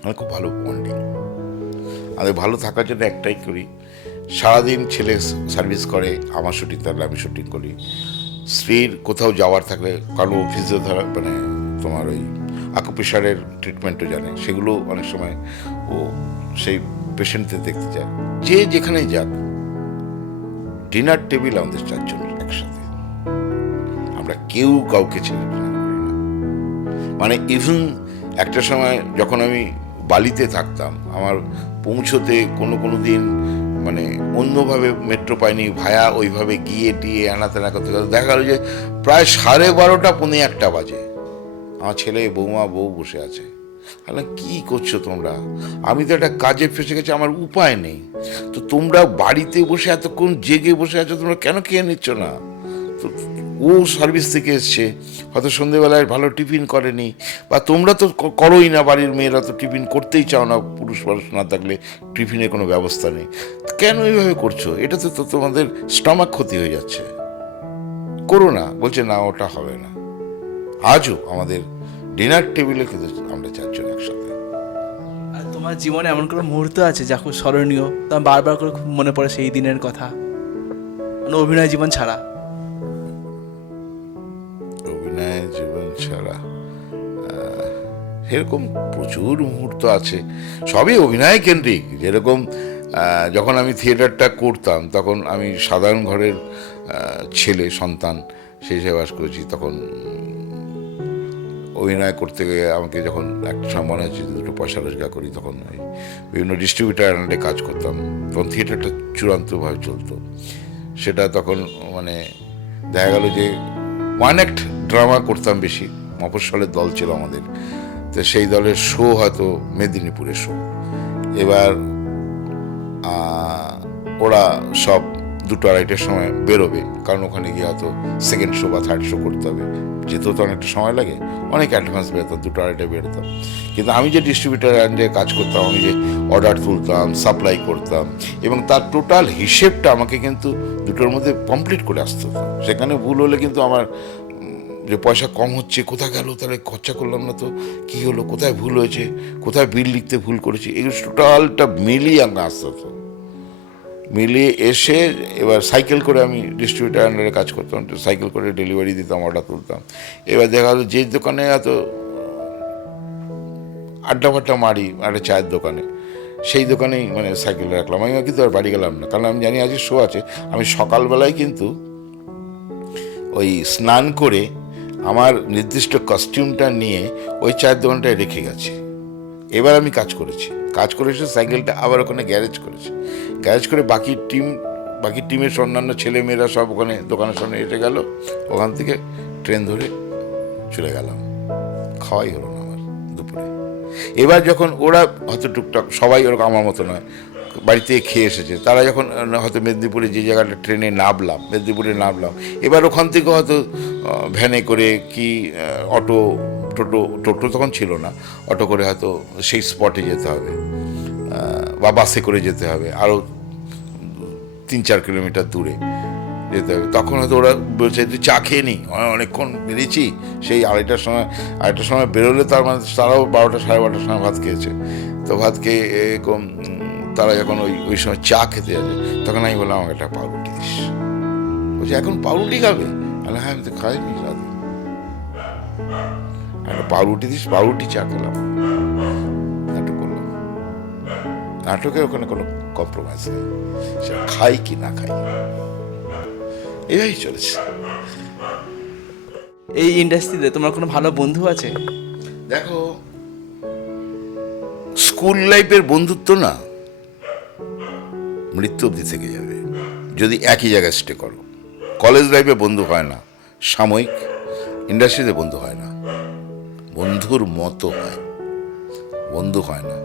আমার খুব ভালো বন্ডিং। আমাদের ভালো থাকার জন্য একটাই করি, সারাদিন ছেলে সার্ভিস করে, আমার শুটিং থাকলে আমি শুটিং করি। স্ত্রীর কোথাও যাওয়ার থাকলে, কারো ফিজিওথেরাপি মানে তোমার ওই আকুপ্রেশারের ট্রিটমেন্টও জানে, সেগুলো অনেক সময় ও সেই পেশেন্টদের দেখতে যায়। যে যেখানেই যাক, ডিনার টেবিল আমাদের চারজনের একসাথে, আমরা কেউ কাউকে ছেড়ে ডিনার করি না। মানে ইভেন একটা সময় যখন আমি বালিতে থাকতাম, আমার পৌঁছতে কোনো দিন মানে অন্যভাবে মেট্রো পাইনি, ভায়া ওইভাবে গিয়ে টিয়ে আনাতেনা করতে করতে দেখা গেল যে প্রায় 12:30 পৌনে 1 বাজে, আমার ছেলে বৌমা বউ বসে আছে। আরে কী করছো তোমরা? আমি তো একটা কাজে ফেসে গেছি, আমার উপায় নেই, তো তোমরা বাড়িতে বসে এতক্ষণ জেগে বসে আছো, তোমরা কেন খেয়ে নিচ্ছ না? তো ও সার্ভিস থেকে এসছে, হয়তো সন্ধেবেলায় ভালো টিফিন করেনি, বা তোমরা তো করোই না, বাড়ির মেয়েরা তো টিফিন করতেই চাও না, পুরুষ মানুষ না থাকলে টিফিনের কোনো ব্যবস্থা নেই, কেন এইভাবে করছো? এটাতে তো তোমাদের স্টমাক ক্ষতি হয়ে যাচ্ছে, করো না। বলছে না, ওটা হবে না। আজও আমাদের ডিনার টেবিলে কিন্তু আমরা চারজন একসাথে। আর তোমার জীবনে এমন কোনো মুহূর্ত আছে যা খুব স্মরণীয়, তোমার বারবার করে খুব মনে পড়ে সেই দিনের কথা, মানে অভিনয় জীবন ছাড়া? অভিনয় জীবন ছাড়া এরকম প্রচুর মুহূর্ত আছে, সবই অভিনয় কেন্দ্রিক। যেরকম যখন আমি থিয়েটারটা করতাম, তখন আমি সাধারণ ঘরের ছেলে সন্তান, সেই হিসেবে বাস করেছি। তখন অভিনয় করতে গিয়ে আমাকে যখন একটা সময় মনে হচ্ছে দুটো পয়সা রোজগার করি, তখন ওই বিভিন্ন ডিস্ট্রিবিউটার আন্ডারে কাজ করতাম, তখন থিয়েটারটা চূড়ান্তভাবে চলতো। সেটা তখন মানে দেখা গেল যে ওয়ান অ্যাক্ট ড্রামা করতাম বেশি, মফস্বলের দল ছিল আমাদের, তো সেই দলের শো হয়তো মেদিনীপুরের শো। এবার ওরা সব 2-2:30টার সময় বেরোবে, কারণ ওখানে গিয়ে হয়তো সেকেন্ড শো বা থার্ড শো করতে হবে, যেতেও তো অনেকটা সময় লাগে, অনেক অ্যাডভান্স বেরোতাম, 2-2:30টায় বেরোতাম। কিন্তু আমি যে ডিস্ট্রিবিউটার আন্ডারে কাজ করতাম, আমি যে অর্ডার তুলতাম, সাপ্লাই করতাম, এবং তার টোটাল হিসেবটা আমাকে কিন্তু 2টোর মধ্যে কমপ্লিট করে আসতে হতো। সেখানে ভুল হলে কিন্তু আমার যে পয়সা কম হচ্ছে, কোথায় গেল, তাহলে খরচা করলাম না তো কী হলো, কোথায় ভুল হয়েছে, কোথায় বিল লিখতে ভুল করেছি, এগুলো টোটালটা মিলিয়ে আমাকে আসতে হতো। মিলিয়ে এসে এবার সাইকেল করে আমি ডিস্ট্রিবিউটার আন্ডারে কাজ করতাম, সাইকেল করে ডেলিভারি দিতাম, অর্ডার তুলতাম। এবার দেখা গেলো যে দোকানে এত আড্ডা ফাড্ডা মারি, একটা চায়ের দোকানে, সেই দোকানেই মানে সাইকেল রাখলাম। আমি কিন্তু আর বাড়ি গেলাম না, কারণ আমি জানি আজকে শো আছে। আমি সকালবেলায় কিন্তু ওই স্নান করে আমার নির্দিষ্ট কস্টিউমটা নিয়ে ওই চায়ের দোকানটায় রেখে গেছি। এবার আমি কাজ করে এসে সাইকেলটা আবার ওখানে গ্যারেজ করে বাকি টিমের অন্যান্য ছেলেমেয়েরা সব ওখানে দোকানের সামনে এসে গেল, ওখান থেকে ট্রেন ধরে চলে গেলাম। খাওয়াই হলো না আমার দুপুরে। এবার যখন ওরা হয়তো টুকটাক, সবাই ওরকম আমার মতো নয়, বাড়ি থেকে খেয়ে এসেছে, তারা যখন হয়তো মেদিনীপুরে যে জায়গাটা ট্রেনে নামলাম, এবার ওখান থেকে হয়তো ভ্যানে করে কি টোটো তখন ছিল না, অটো করে হয়তো সেই স্পটে যেতে হবে, বা বাসে করে যেতে হবে, আরও 3-4 কিলোমিটার দূরে যেতে হবে। তখন হয়তো ওরা বলছে তুই চা খেয়ে নি, অনেকক্ষণ বেরিয়েছি, সেই আড়াইটার সময় বেরোলে তার মানে তারাও 12টা 12:30 সময় ভাত খেয়েছে। তো ভাত খেয়ে এরকম তারা যখন ওই সময় চা খেতে যাবে, তখন আমি বললাম আমাকে একটা পাউরুটি দিস। বলছে এখন পাউরুটি খাবে? আরে হ্যাঁ, আমি তো খাইনি রাতে। একটা পাউরুটি দিস, পাউরুটি চা খেলাম, নাটক করলাম। নাটকে ওখানে কোনো কম্প্রোমাইজ নেই, সেটা খাই কি না খাই, এভাবেই চলেছে। এই ইন্ডাস্ট্রিতে তোমার কোনো ভালো বন্ধু আছে? দেখো, স্কুল লাইফের বন্ধুত্ব না মৃত্যু অবধি থেকে যাবে যদি একই জায়গায় স্টে করো। কলেজ লাইফে বন্ধু হয় না, সাময়িক। ইন্ডাস্ট্রিতে বন্ধু হয় না, বন্ধুর মতো হয়, বন্ধু হয় না।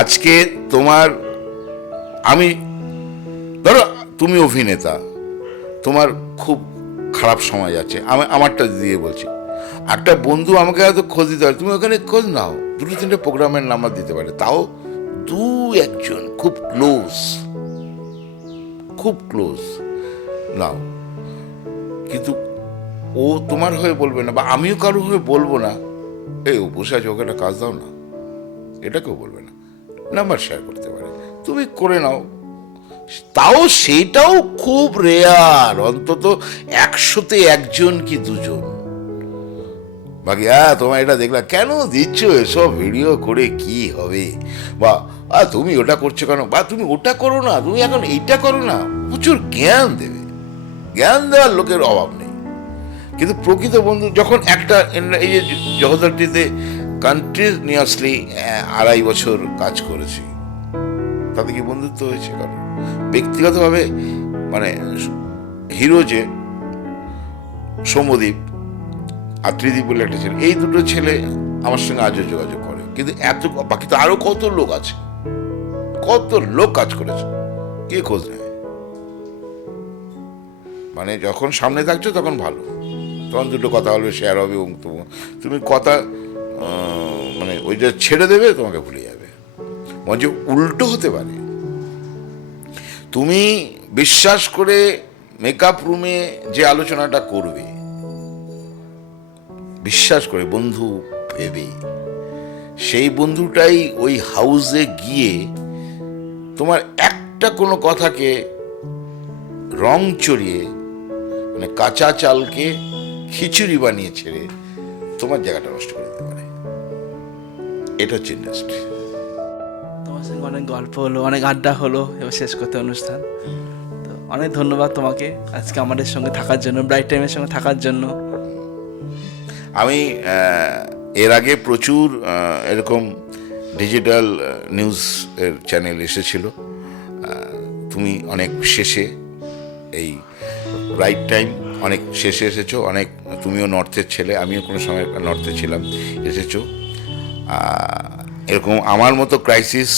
আজকে আমি ধরো তুমি অভিনেতা, তোমার খুব খারাপ সময় যাচ্ছে, আমারটা দিয়ে বলছি, একটা বন্ধু আমাকে হয়তো খোঁজ দিতে পারে, তুমি ওখানে খোঁজ নাও, 2-3টে প্রোগ্রামের নাম্বার দিতে পারে, তাও 2-1জন খুব ক্লোজ নাও। কিন্তু ও তোমার হয়ে বলবে না, বা আমিও কারো হয়ে বলবো না, ও বসে আছে, ওকে একটা কাজ দাও না, এটা কেউ বলবে না। নাম্বার শেয়ার করতে পারে, তুমি করে নাও। তাও সেটাও খুব রেয়ার, অন্তত 100-তে 1জন কি 2জন। বাকি তোমার এটা দেখলাম, কেন দিচ্ছ এসব ভিডিও করে, কি হবে, বা তুমি ওটা করছো কেন, বা তুমি ওটা করো না, তুমি এখন এইটা করো না। প্রচুর জ্ঞান দেবে, জ্ঞান দেওয়ার লোকের অভাব নেই। কিন্তু প্রকৃত বন্ধু যখন একটা, এই যে জগদ্ধাত্রীতে কন্টিনিউয়াসলি 2.5 বছর কাজ করেছি, তাতে কি বন্ধুত্ব হয়েছে কারণ? ব্যক্তিগতভাবে মানে হিরো যে সৌম্যদীপ আর ত্রিদীপ বলে একটা ছেলে, এই দুটো ছেলে আমার সঙ্গে আজও যোগাযোগ করে। কিন্তু বাকি তো আরো কত লোক আছে, কত লোক কাজ করেছে, কে খোঁজ নেয়? মানে যখন সামনে থাকছো তখন ভালো, তখন দুটো কথা বলবে, শেয়ার হবে, এবং তুমি কথা মানে ওইটা ছেড়ে দেবে, তোমাকে ভুলে যাবে। মঞ্চ উল্টো হতে পারে, তুমি বিশ্বাস করে মেকআপ রুমে যে আলোচনাটা করবে, বিশ্বাস করে বন্ধু ভেবে, সেই বন্ধুটাই ওই হাউসে গিয়ে তোমার একটা কোনো কথাকে রং চড়িয়ে, মানে কাঁচা চালকে খিচুড়ি বানিয়ে ছেড়ে তোমার জায়গাটা নষ্ট করে দিতে পারে। এটা হচ্ছে ইন্ডাস্ট্রি। তোমার সঙ্গে অনেক গল্প হলো, অনেক আড্ডা হলো, এবার শেষ করতে অনুষ্ঠান। তো অনেক ধন্যবাদ তোমাকে আজকে আমাদের সঙ্গে থাকার জন্য, ব্রাইট টাইমের সঙ্গে থাকার জন্য। আমি এর আগে প্রচুর এরকম ডিজিটাল নিউজ এর চ্যানেল এসেছিল, তুমি অনেক শেষে, এই রাইট টাইম অনেক শেষে এসেছো, অনেক, তুমিও নর্থের ছেলে, আমিও কোনো সময় নর্থে ছিলাম, এসেছো। এরকম আমার মতো ক্রাইসিস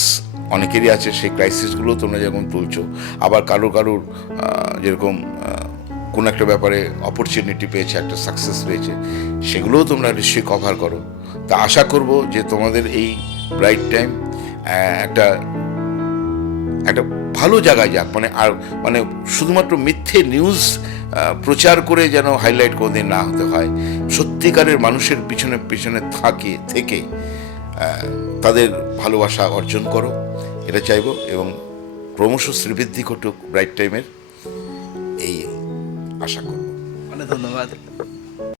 অনেকেরই আছে, সেই ক্রাইসিসগুলো তোমরা যেরকম তুলছো, আবার কারোর যেরকম কোনো একটা ব্যাপারে অপরচুনিটি পেয়েছে, একটা সাকসেস পেয়েছে, সেগুলোও তোমরা নিশ্চয়ই কভার করো। তা আশা করব যে তোমাদের এই ব্রাইট টাইম একটা ভালো জায়গায় যাক, মানে শুধুমাত্র মিথ্যে নিউজ প্রচার করে যেন হাইলাইট কোনোদিন না হতে হয়। সত্যিকারের মানুষের পিছনে থেকে তাদের ভালোবাসা অর্জন করো, এটা চাইবো, এবং ক্রমশ শ্রীবৃদ্ধি ঘটুক ব্রাইট টাইমের, এই আশা করব। অনেক ধন্যবাদ।